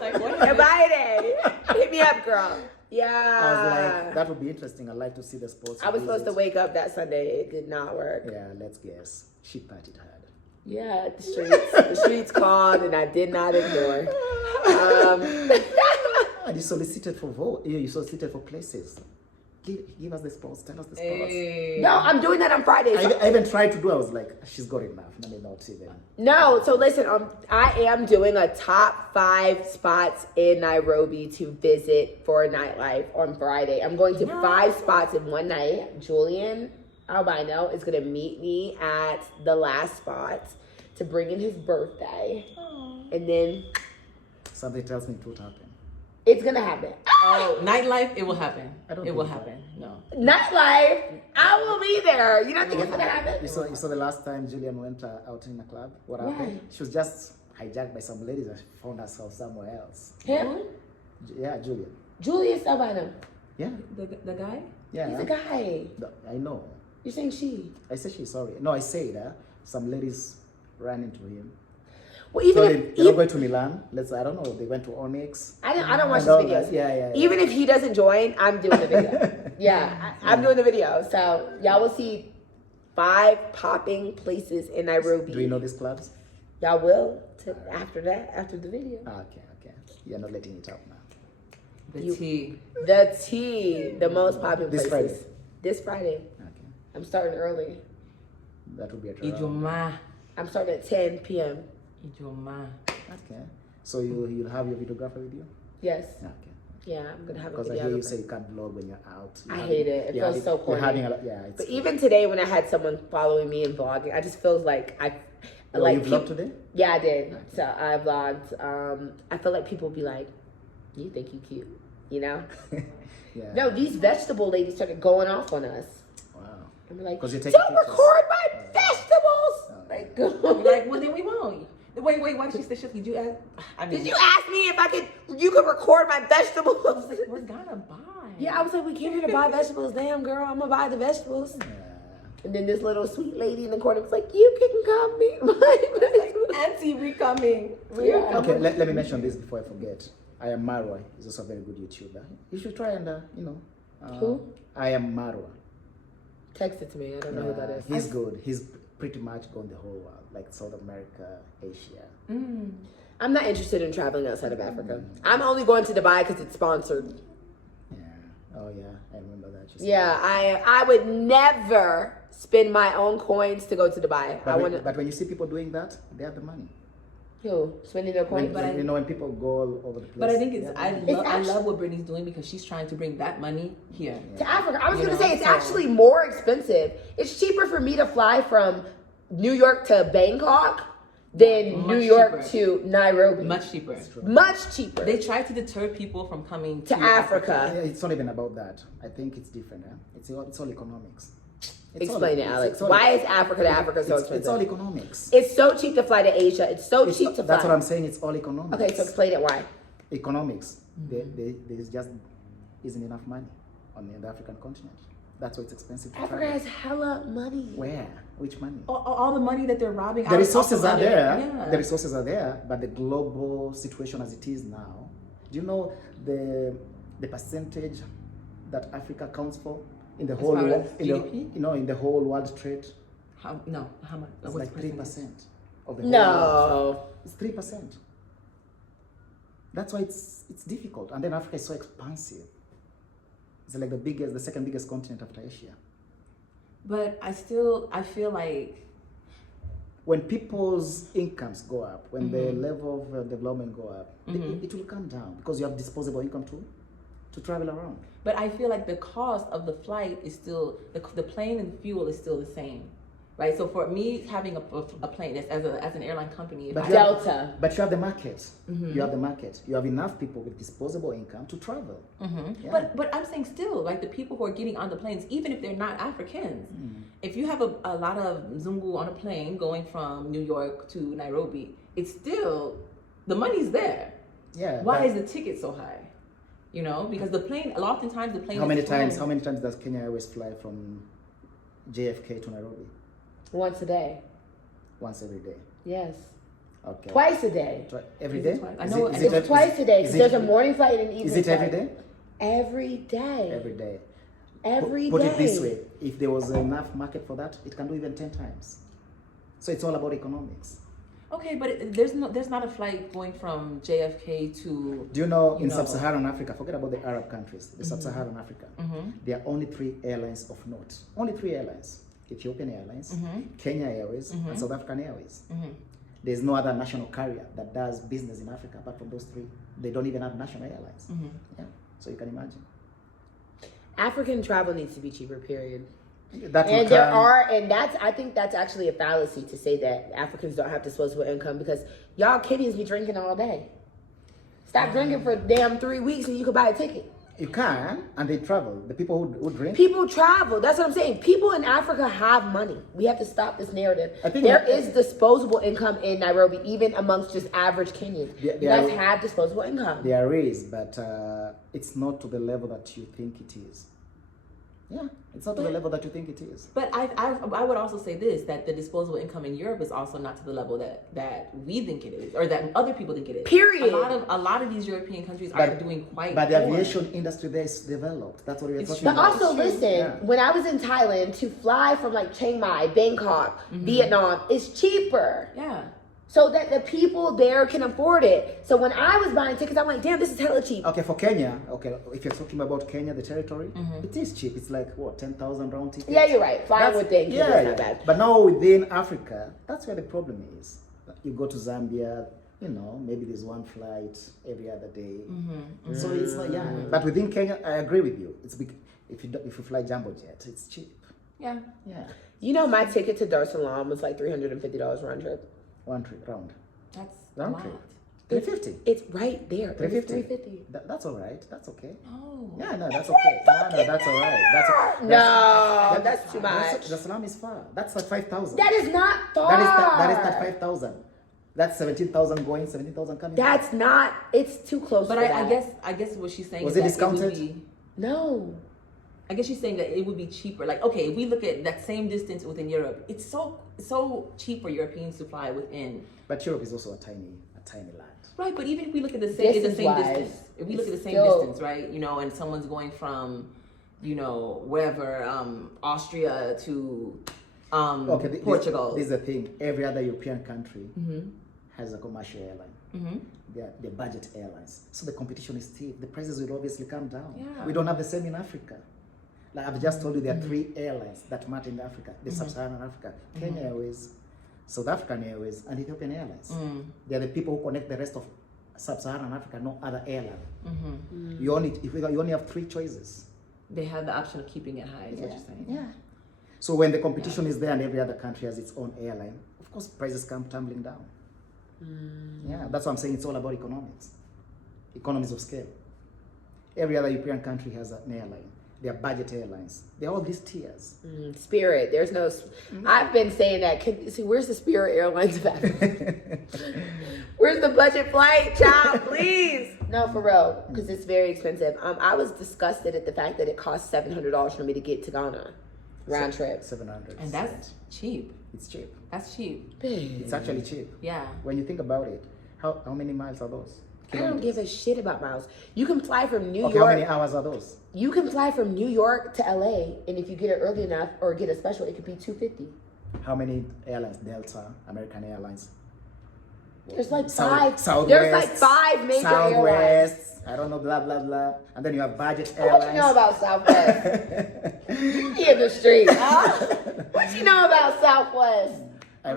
like what? Bye. Hit me up, girl. I was Yeah. like, that would be interesting. I'd like to see the sports. I was supposed to visit. wake up that Sunday. It did not work. Yeah, let's guess. She partied hard. Yeah, the streets called and I did not ignore. And you solicited for vote. You solicited for places. Give us the sports. Tell us the sports. Hey. No, I'm doing that on Fridays. I even tried to do. I was like, she's got enough. Let me not even. No, so listen, I am doing a top 5 spots in Nairobi to visit for Nightlife on Friday. I'm going to 5 spots in one night. Julian Albino is going to meet me at the last spot to bring in his birthday. And then Something tells me it would happen. it's going to happen. Oh, nightlife, it will happen. I don't It will think so. happen. No. Nightlife, I will be there. You don't think it's going to happen? You saw the last time Julian went out in a club? What happened? She was just hijacked by some ladies and she found herself somewhere else. Him? Yeah, Julian. Julius Albino. Yeah, The guy? yeah. He's a guy. I know. You're saying she. I said she's sorry. No, I said some ladies ran into him. Well, even Told if him, they're not going to Milan. I don't know. They went to Onyx. I don't watch And his all videos. that. Yeah. Even if he doesn't join, I'm doing the video. I'm doing the video. So y'all will see 5 popping places in Nairobi. Do you know these clubs? Y'all will after the video. Okay. You're not letting it out now. The tea. The most popular This places. Friday? This Friday. Okay. I'm starting early. That would be a trial. Ijoma. I'm starting at 10 p.m. Ijoma. Okay. So you'll have your videographer with you? Yes. Okay. Yeah, I'm gonna have a Because I video. hear you say you can't vlog when you're out. I hate it. It feels so corny. You're having a lot. Yeah. It's But even today, when I had someone following me and vlogging, I just feels like you vlogged today? Yeah, I did. So I vlogged. I feel like people be like, "You think you cute?" You know? Yeah. No, these vegetable ladies started going off on us. Wow. And we're like, 'Cause you're "Don't taking pictures." record my vegetables." Like, Like, well, then we won't. Wait, why did she say shit? Did you ask? I mean, did you ask me if you could record my vegetables? we're gonna buy. Yeah, I was like, we came here to buy vegetables. Damn, girl, I'm gonna buy the vegetables. And then this little sweet lady in the corner was like, you can come meet my vegetables. Auntie, we coming. Yeah. Okay, let me mention this before I forget. I am Marwa. He's also a very good YouTuber. You should try and, Who? I am Marwa. Text it to me. I don't know who that is. He's good. He's pretty much gone the whole world, like South America, Asia. I'm not interested in traveling outside of Africa. I'm only going to Dubai because it's sponsored. Yeah. Oh, yeah. I remember that. You said Yeah, that. I would never spend my own coins to go to Dubai. But when you see people doing that, they have the money. Who? Spending their coins? When people go all over the place. But I think it's I actually- love what Brittney's doing because she's trying to bring that money here. To Africa. I was You going to know, say, it's so- actually more expensive. It's cheaper for me to fly from New York to Bangkok than Much New York cheaper. to Nairobi. Much cheaper. Much cheaper. They try to deter people from coming to Africa. Yeah, it's not even about that. I think it's different. It's all economics. Explain it, Alex. Why is Africa to Africa so expensive? It's all economics. It's so cheap to fly to Asia. It's so cheap to fly. That's what I'm saying. It's all economics. Okay, so explain it why. Economics. There's just isn't enough money on the African continent. That's why it's expensive to Africa travel. has hella money. Where? Which money? All the money that they're robbing. The resources are there. Yeah. The resources are there, but the global situation as it is now, do you know the percentage that Africa accounts for in the As whole far world? as GDP? In the whole world trade, How much? it's What's like the 3% of the whole world. No. It's 3%. That's why it's difficult. And then Africa is so expansive. It's like the second biggest continent after Asia. But I feel like When people's incomes go up, when the level of development go up, it will come down because you have disposable income to travel around. But I feel like the cost of the flight is still the plane and fuel is still the same, right? So for me having a plane as an airline company, if But I- you have- Delta. But you have the market. You have the market. You have enough people with disposable income to travel. Yeah. But I'm saying still, like the people who are getting on the planes, even if they're not Africans, if you have a lot of Zungu on a plane going from New York to Nairobi, it's still, the money's there. Yeah. Why but is the ticket so high? You know, because the plane, oftentimes the plane how many is times? full. How many times does Kenya Airways fly from JFK to Nairobi? Once a day. Once every day. Yes. Okay. Twice a day. Every Is it day? twice? I Is know it- is it's it It's twice a day is because it- there's a morning flight and an evening Is it every flight. day? Every day. Every day. Every Put day. it this way: if there was enough market for that, it can do even 10 times. So it's all about economics. Okay, but there's not a flight going from JFK to. Do you know You in know. sub-Saharan Africa? Forget about the Arab countries. The sub-Saharan Africa, there are only 3 airlines of note. Only 3 airlines: Ethiopian Airlines, Kenya Airways, and South African Airways. There's no other national carrier that does business in Africa apart from those 3. They don't even have national airlines. Yeah, so you can imagine. African travel needs to be cheaper, period. That will And there come- are, and I think that's actually a fallacy to say that Africans don't have disposable income because y'all Kenyans be drinking all day. Stop drinking for damn 3 weeks and you can buy a ticket. You can, and they travel. The people who drink. People travel. That's what I'm saying. People in Africa have money. We have to stop this narrative. I think there that- is disposable income in Nairobi, even amongst just average Kenyans. Yeah, You guys there- have disposable income. There is, but it's not to the level that you think it is. Yeah, it's not to the level that you think it is. But I would also say this, that the disposable income in Europe is also not to the level that we think it is, or that other people think it is. Period. A lot of these European countries are doing quite. But the poor. aviation industry there is developed. That's what we are It's talking true. But about. also, It's true. listen, Yeah. when I was in Thailand, to fly from like Chiang Mai, Bangkok, Vietnam is cheaper. Yeah. So that the people there can afford it. So when I was buying tickets, I'm like, damn, this is hella cheap. Okay, for Kenya, if you're talking about Kenya, the territory, it is cheap. It's like, what, 10,000 round tickets? Yeah, you're right. Flying with them yeah, is not bad. But now within Africa, that's where the problem is. You go to Zambia, maybe there's one flight every other day. So it's not, But within Kenya, I agree with you. It's big. If you fly jumbo jet, it's cheap. Yeah. Yeah, You know, my ticket to Dar es Salaam was like $350 round trip. one trip round. That's Round a trip. lot. 350. It's right there. It was 350. $350. That's all right. That's okay. Oh. Yeah, no, that's okay. No, that's all right. No, that's too much. The Salam is far. That's like 5,000. That is not far. That is not 5,000. That's 17,000 going, 17,000 coming. That's not. It's too close. But for I that. guess what she's saying Was is it that discounted? It would be, No. I guess she's saying that it would be cheaper. Like, okay, if we look at that same distance within Europe, it's so cheap for Europeans to fly within. But Europe is also a tiny land. Right, but even if we look at the same Distance-wise, distance, if we look at the same still- distance, right, and someone's going from, wherever, Austria to Portugal. This is the thing. Every other European country has a commercial airline. They're budget airlines. So the competition is steep. The prices will obviously come down. Yeah. We don't have the same in Africa. Like I've just told you, there are 3 airlines that matter in Africa. The sub-Saharan Africa, Kenya Airways, South African Airways, and Ethiopian Airlines. They're the people who connect the rest of sub-Saharan Africa, no other airline. You only have 3 choices. They have the option of keeping it high, is what you're saying. Yeah. So when the competition is there and every other country has its own airline, of course prices come tumbling down. Yeah, that's why I'm saying it's all about economies of scale. Every other European country has an airline. They are budget airlines. They are all these tiers. Spirit. There's no. I've been saying that. Where's the Spirit Airlines of Africa? Where's the budget flight, child? Please. No, for real, because it's very expensive. I was disgusted at the fact that it cost $700 for me to get to Ghana, round trip. 700. And that's cheap. It's cheap. That's cheap. It's actually cheap. Yeah. When you think about it, how many miles are those? I don't give a shit about miles. You can fly from New York. How many hours are those? You can fly from New York to LA, and if you get it early enough or get a special, it could be $250. How many airlines? Delta, American Airlines. There's like five. Southwest, there's like 5 major airlines. Southwest. I don't know, blah blah blah. And then you have budget airlines. What you know about Southwest? He in the street. What you know about Southwest? I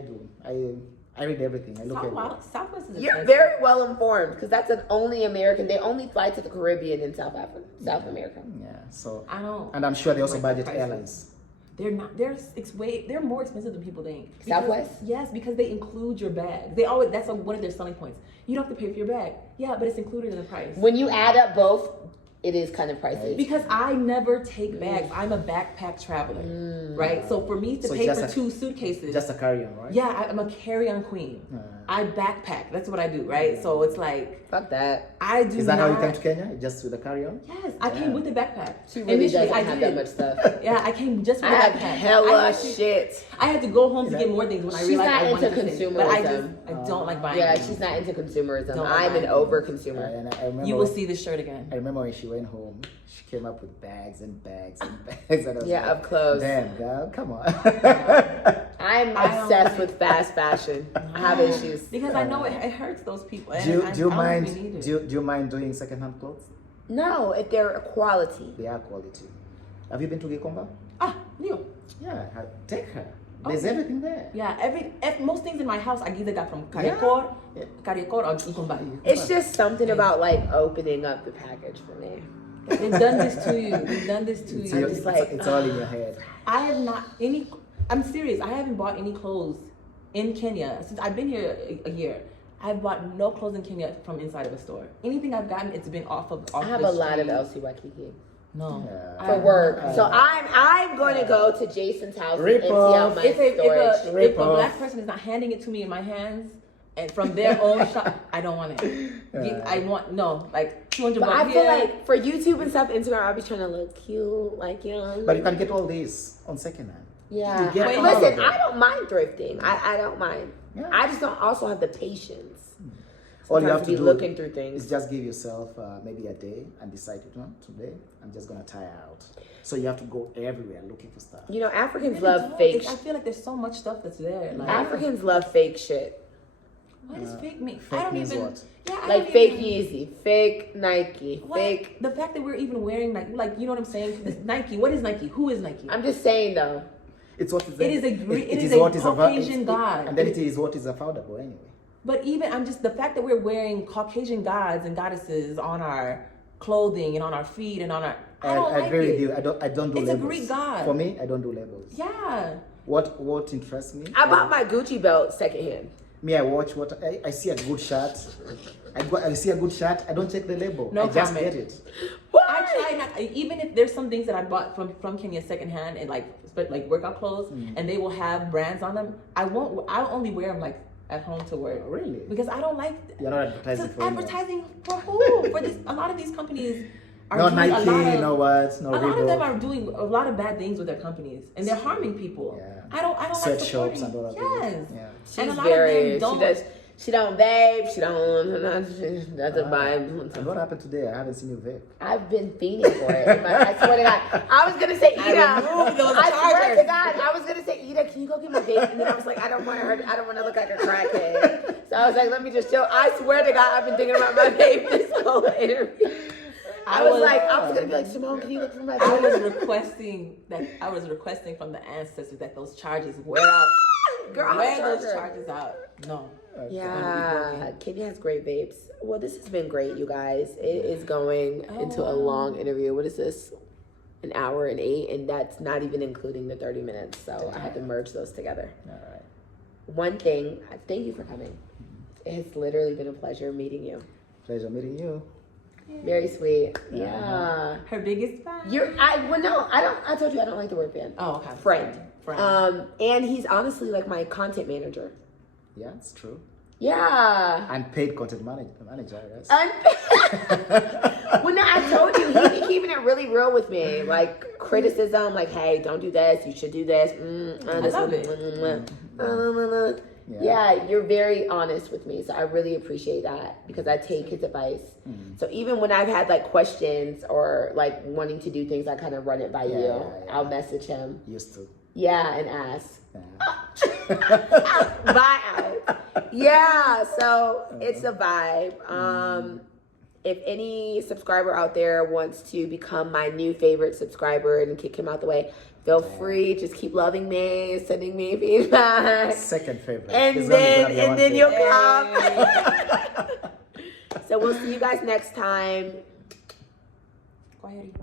do. I read everything. I look at it. Southwest is You're expensive. very well informed because that's an only American. They only fly to the Caribbean and South America. Yeah. So I don't. and I'm sure they also like budget the prices. airlines. They're not. They're more expensive than people think. Because, Southwest? Yes, because they include your bag. They always. That's one of their selling points. You don't have to pay for your bag. Yeah, but it's included in the price. When you add up both, it is kind of pricey. Because I never take bags. I'm a backpack traveler, right? So for me to pay for 2 suitcases, Just a carry-on, right? yeah, I'm a carry-on queen. I backpack. That's what I do, right? So it's like Fuck that. I do. Is that not, how you came to Kenya? Just with a carry-on? Yes, I came with the backpack. She really Initially, doesn't I have did. that much stuff. Yeah, I came just with I a have backpack. hella shit. I had to go home to get more things when I She's realized not I wanted into to save. But consumerism. I don't like buying. Yeah, things. she's not into consumerism. Don't I'm an mind. over consumer. And I remember You will see this shirt again. I remember when she went home, she came up with bags and bags and bags. And I was Yeah, like, of clothes. Damn, girl, come on. I'm I don't obsessed like- with fast fashion. I have issues. Because I know it hurts those people. And do you I don't mind? really need it. Do you mind doing secondhand clothes? No, if they're quality. They are quality. Have you been to Gikomba? Neil. Yeah, take her. There's Okay. everything there. Yeah, most things in my house I either got from Kariakor or Ikomba. It's just something about like opening up the package for me. They've done this to you. They've done this to It's, you. it's, it's all in your head. I have not any. I'm serious. I haven't bought any clothes in Kenya since I've been here a year. I've bought no clothes in Kenya from inside of a store. Anything I've gotten, it's been off I have the a lot of street. LC Waikiki No. Yeah. for work. So I'm going to go to Jason's house and empty out my If storage. a black person is not handing it to me in my hands and from their own shop, I don't want it. I want like 200 But bucks I feel here. like for YouTube and stuff, Instagram, I'll be trying to look cute, like young. But you can get all these on secondhand. Yeah. You get all Listen, of them. I don't mind thrifting. I don't mind. Yeah. I just don't also have the patience. All you Sometimes have to to be do looking through things. is just give yourself maybe a day and decide, today I'm just gonna tire out. So you have to go everywhere looking for stuff. You know, Africans Really love don't. fake. I feel like there's so much stuff that's there. Like, Africans love fake shit. what does fake mean? Fake I don't means even. what? Yeah, I Like don't fake even, Yeezy, fake Nike, What? fake. The fact that we're even wearing like you know what I'm saying? This Nike. What is Nike? Who is Nike? I'm just saying though. It's what is It is a Caucasian god. and then it is what is affordable anyway. But even the fact that we're wearing Caucasian gods and goddesses on our clothing and on our feet and on our I don't like agree it. with you. I don't do It's a labels. Greek god. For me, I don't do labels. Yeah. What interests me? I bought my Gucci belt secondhand. Me, I watch what I see a good shirt. I see a good shirt. I don't check the label. No I just comment. get it. What? I try not even if there's some things that I bought from Kenya secondhand and like workout clothes and they will have brands on them. I'll only wear them like at home to work. Oh, really? Because I don't like You're not advertising for anyone. advertising for who? For this a lot of these companies are No doing Nike, a lot of, no what, no a lot of them Reebok. are doing a lot of bad things with their companies and they're harming people. Yeah. I don't like Sweatshops supporting. and all that. Yes. Yeah. And a She's lot very. of them don't. She don't vape. She doesn't buy. And what happened today? I haven't seen you vape. I've been fiending for it. I swear to God. I was gonna say Ida. removed those I swear chargers. to God, I was gonna say Ida. Can you go get my vape? And then I was like, I don't want her. I don't want to look like a crackhead. So I was like, let me just chill. I swear to God, I've been thinking about my vape this whole interview. I was gonna be like, Simone, can you look for my I was vape? requesting from the ancestors that those charges wear out. Girl, Wear I'm those sure. charges out. No. Yeah, Kenya has great vapes. Well, this has been great, you guys. It is going into a long interview. What is this? An hour and 8, and that's not even including the 30 minutes. So I had to merge those together. All right. one thing, thank you for coming. It has literally been a pleasure meeting you. Pleasure meeting you. Very sweet. Yeah. Her biggest fan. I told you I don't like the word fan. Oh, okay. Friend. Friend. And he's honestly like my content manager. Yeah, it's true. Yeah. And paid content manager, yes. Well, no, I told you he be keeping it really real with me. Like criticism, like, hey, don't do this. You should do this. I love it. Yeah, you're very honest with me, so I really appreciate that because I take his advice. So even when I've had like questions or like wanting to do things, I kind of run it by you. Yeah. I'll message him. Used to. Yeah, and ask. Yeah. Bye, Alex. Yeah, so it's a vibe. If any subscriber out there wants to become my new favorite subscriber and kick him out the way, feel free. Just keep loving me, sending me feedback. Second favorite. And then you'll come. So we'll see you guys next time. Quiet.